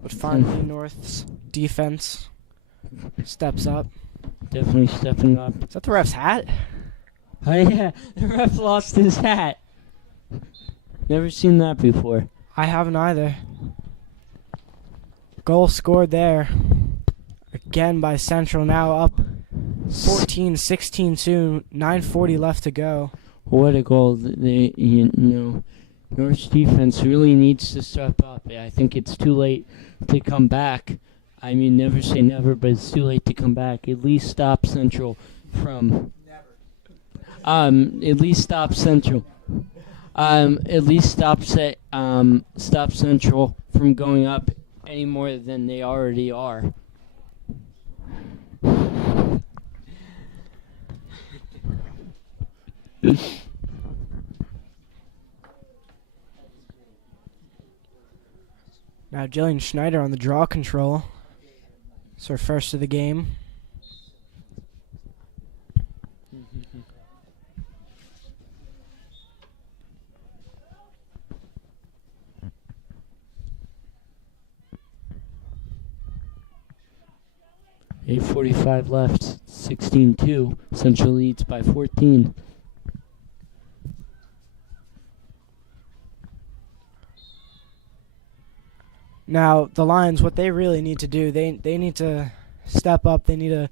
But finally North's defense steps up. Definitely stepping up. Is that the ref's hat? Oh yeah, the ref lost his hat. Never seen that before. I haven't either. Goal scored there. Again by Central, now up 14-16 9:40 left to go. What a goal. North's defense really needs to step up. I think it's too late to come back. I mean, never say never, but it's too late to come back. At least stop Central from... at least stop Central. Stop Central from going up any more than they already are. Now Jillian Schneider on the draw control. It's her first of the game. .45 left, 16-2. Central leads by 14. Now the Lions, what they really need to do, they need to step up. They need to,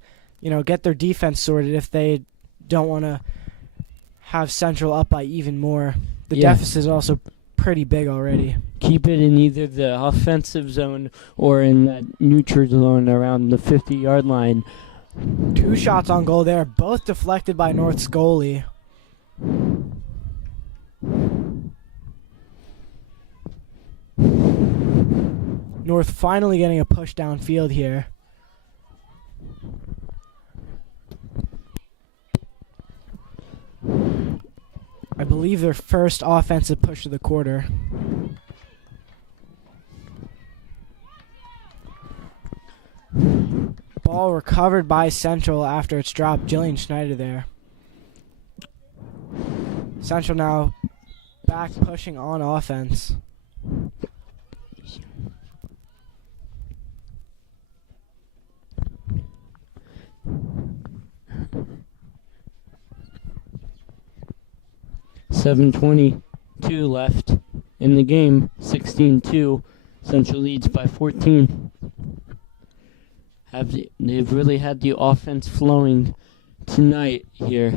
get their defense sorted if they don't want to have Central up by even more. The deficit is also pretty big already. Keep it in either the offensive zone or in that neutral zone around the 50-yard line. 2 shots on goal there, both deflected by North's goalie. North finally getting a push downfield here. I believe their first offensive push of the quarter. Ball recovered by Central after it's dropped. Jillian Schneider there. Central now back pushing on offense. .722 left in the game. 16-2. Central leads by 14. They've really had the offense flowing tonight here.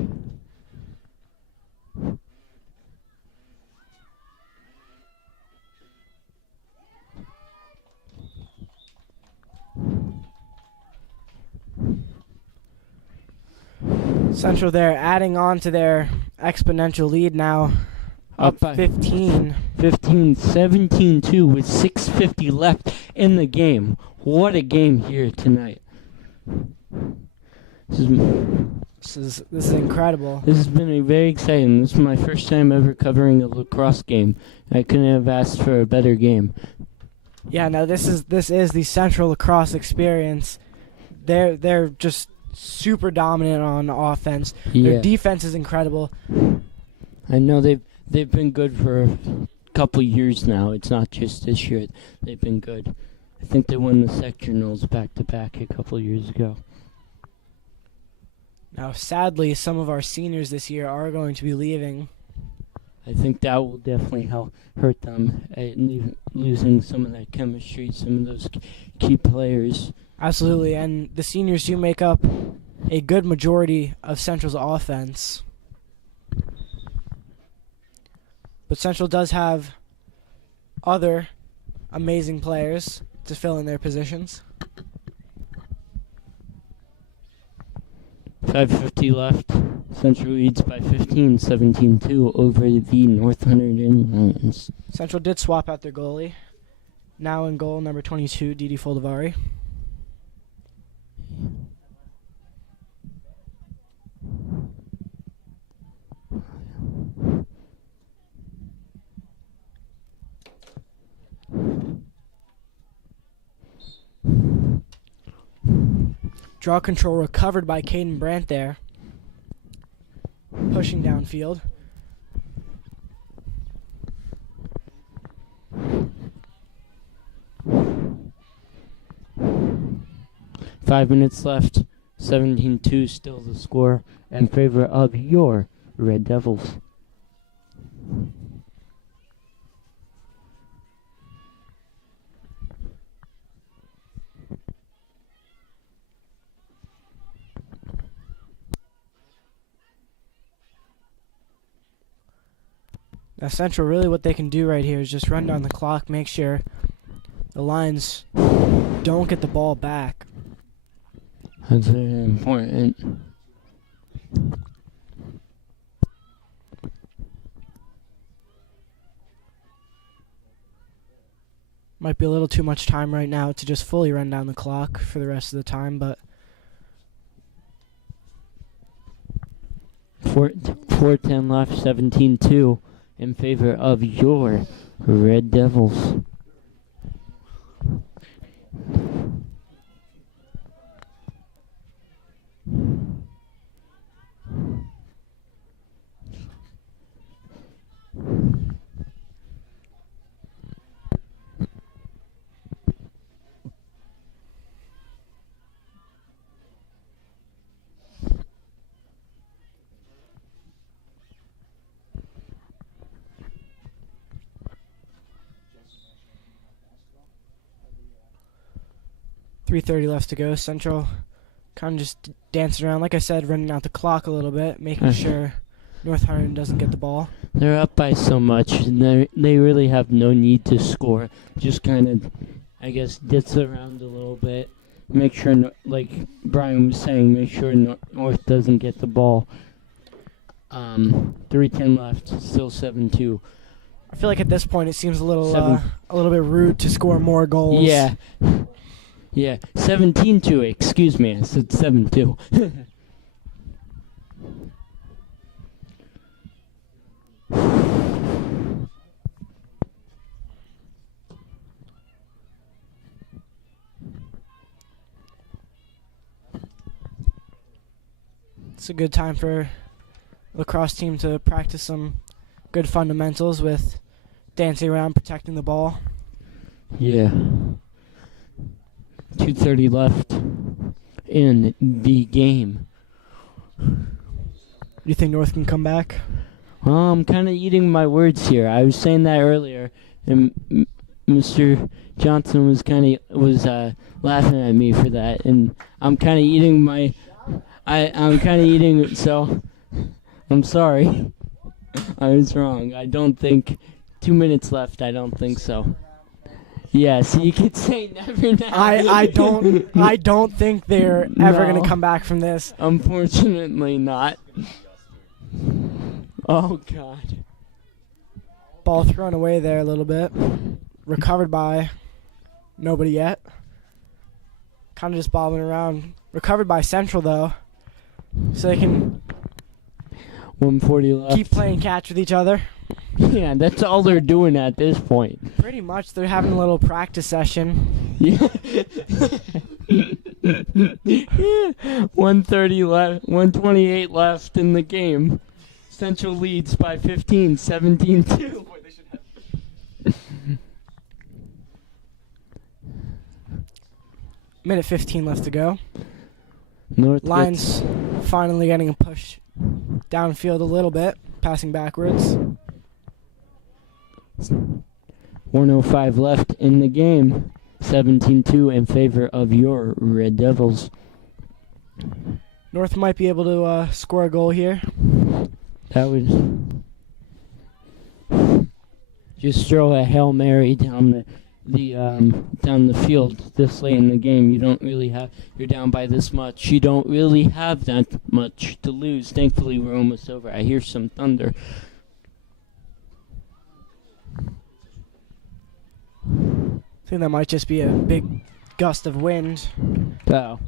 Central there adding on to their exponential lead now. Up by 15. 17-2 with 6:50 left in the game. What a game here tonight. This is incredible. This has been very exciting. This is my first time ever covering a lacrosse game. I couldn't have asked for a better game. Yeah, no, this is the Central Lacrosse experience. They're just super dominant on offense. Yeah. Their defense is incredible. I know they've been good for a couple years now. It's not just this year. They've been good. I think they won the sectionals back-to-back a couple years ago. Now, sadly, some of our seniors this year are going to be leaving. I think that will definitely hurt them, losing some of that chemistry, some of those key players. Absolutely, and the seniors do make up a good majority of Central's offense. But Central does have other amazing players to fill in their positions. 5:50 left. Central leads by 15, 17-2 over the North Hunterdon Lions. Central did swap out their goalie. Now in goal, number 22, Didi Foldavari. Draw control recovered by Caden Brandt there. Pushing downfield. Five minutes left. 17-2 still the score in favor of your Red Devils. Now Central, really what they can do right here is just run down the clock, make sure the Lions don't get the ball back. That's very important. Might be a little too much time right now to just fully run down the clock for the rest of the time, but 4:10 left, 17-2 in favor of your Red Devils. .3:30 left to go. Central kind of just dancing around, like I said, running out the clock a little bit, making sure North Hunterdon doesn't get the ball. They're up by so much, and they really have no need to score. Just kind of, I guess, ditz around a little bit. Make sure, like Brian was saying, make sure North doesn't get the ball. 3:10 left, still 7-2. I feel like at this point it seems a little bit rude to score more goals. Yeah. Yeah, 17-2, excuse me, I said 7-2. It's a good time for the lacrosse team to practice some good fundamentals with dancing around, protecting the ball. Yeah. 2:30 left in the game. You think North can come back? Well, I'm kind of eating my words here. I was saying that earlier, and Mr. Johnson was laughing at me for that, and I'm kind of eating my. I'm kind of eating it, so I'm sorry. I was wrong. I don't think 2 minutes left. I don't think so. Yeah, so you could say never now. I don't think they're ever going to come back from this. Unfortunately not. Oh God. Ball thrown away there a little bit. Recovered by nobody yet. Kind of just bobbing around. Recovered by Central though. So they can 140 left. keep playing catch with each other. Yeah, that's all they're doing at this point. Pretty much, they're having a little practice session. Yeah. 130 left, 128 left in the game. Central leads by 15, 17-2. Minute 15 left to go. North Lions finally getting a push downfield a little bit, passing backwards. 105 left in the game. 17-2 in favor of your Red Devils. North might be able to score a goal here. That would just throw a Hail Mary down the field this late in the game. You're down by this much. You don't really have that much to lose. Thankfully, we're almost over. I hear some thunder. I think that might just be a big gust of wind. Oh.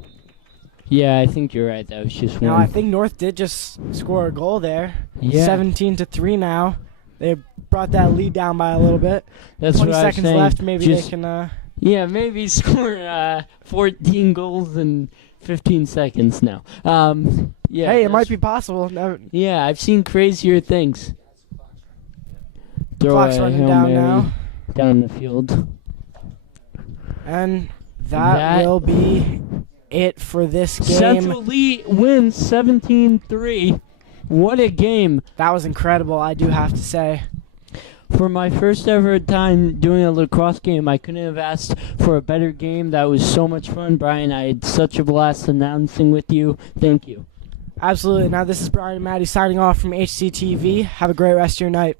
Yeah, I think you're right. That was just No, one. I think North did just score a goal there. Yeah. 17-3 now. They brought that lead down by a little bit. That's 20 what I was seconds saying. left. Maybe Just- they can. Yeah, maybe score 14 goals in 15 seconds now. Yeah. Hey, it might be possible. No, Yeah, I've seen crazier things. Throw clock's a running Hail down Mary now. down the field. And that will be it for this game. Central Lee wins 17-3. What a game. That was incredible, I do have to say. For my first ever time doing a lacrosse game, I couldn't have asked for a better game. That was so much fun, Brian. I had such a blast announcing with you. Thank you. Absolutely. Now this is Brian and Maddie signing off from HCTV. Have a great rest of your night.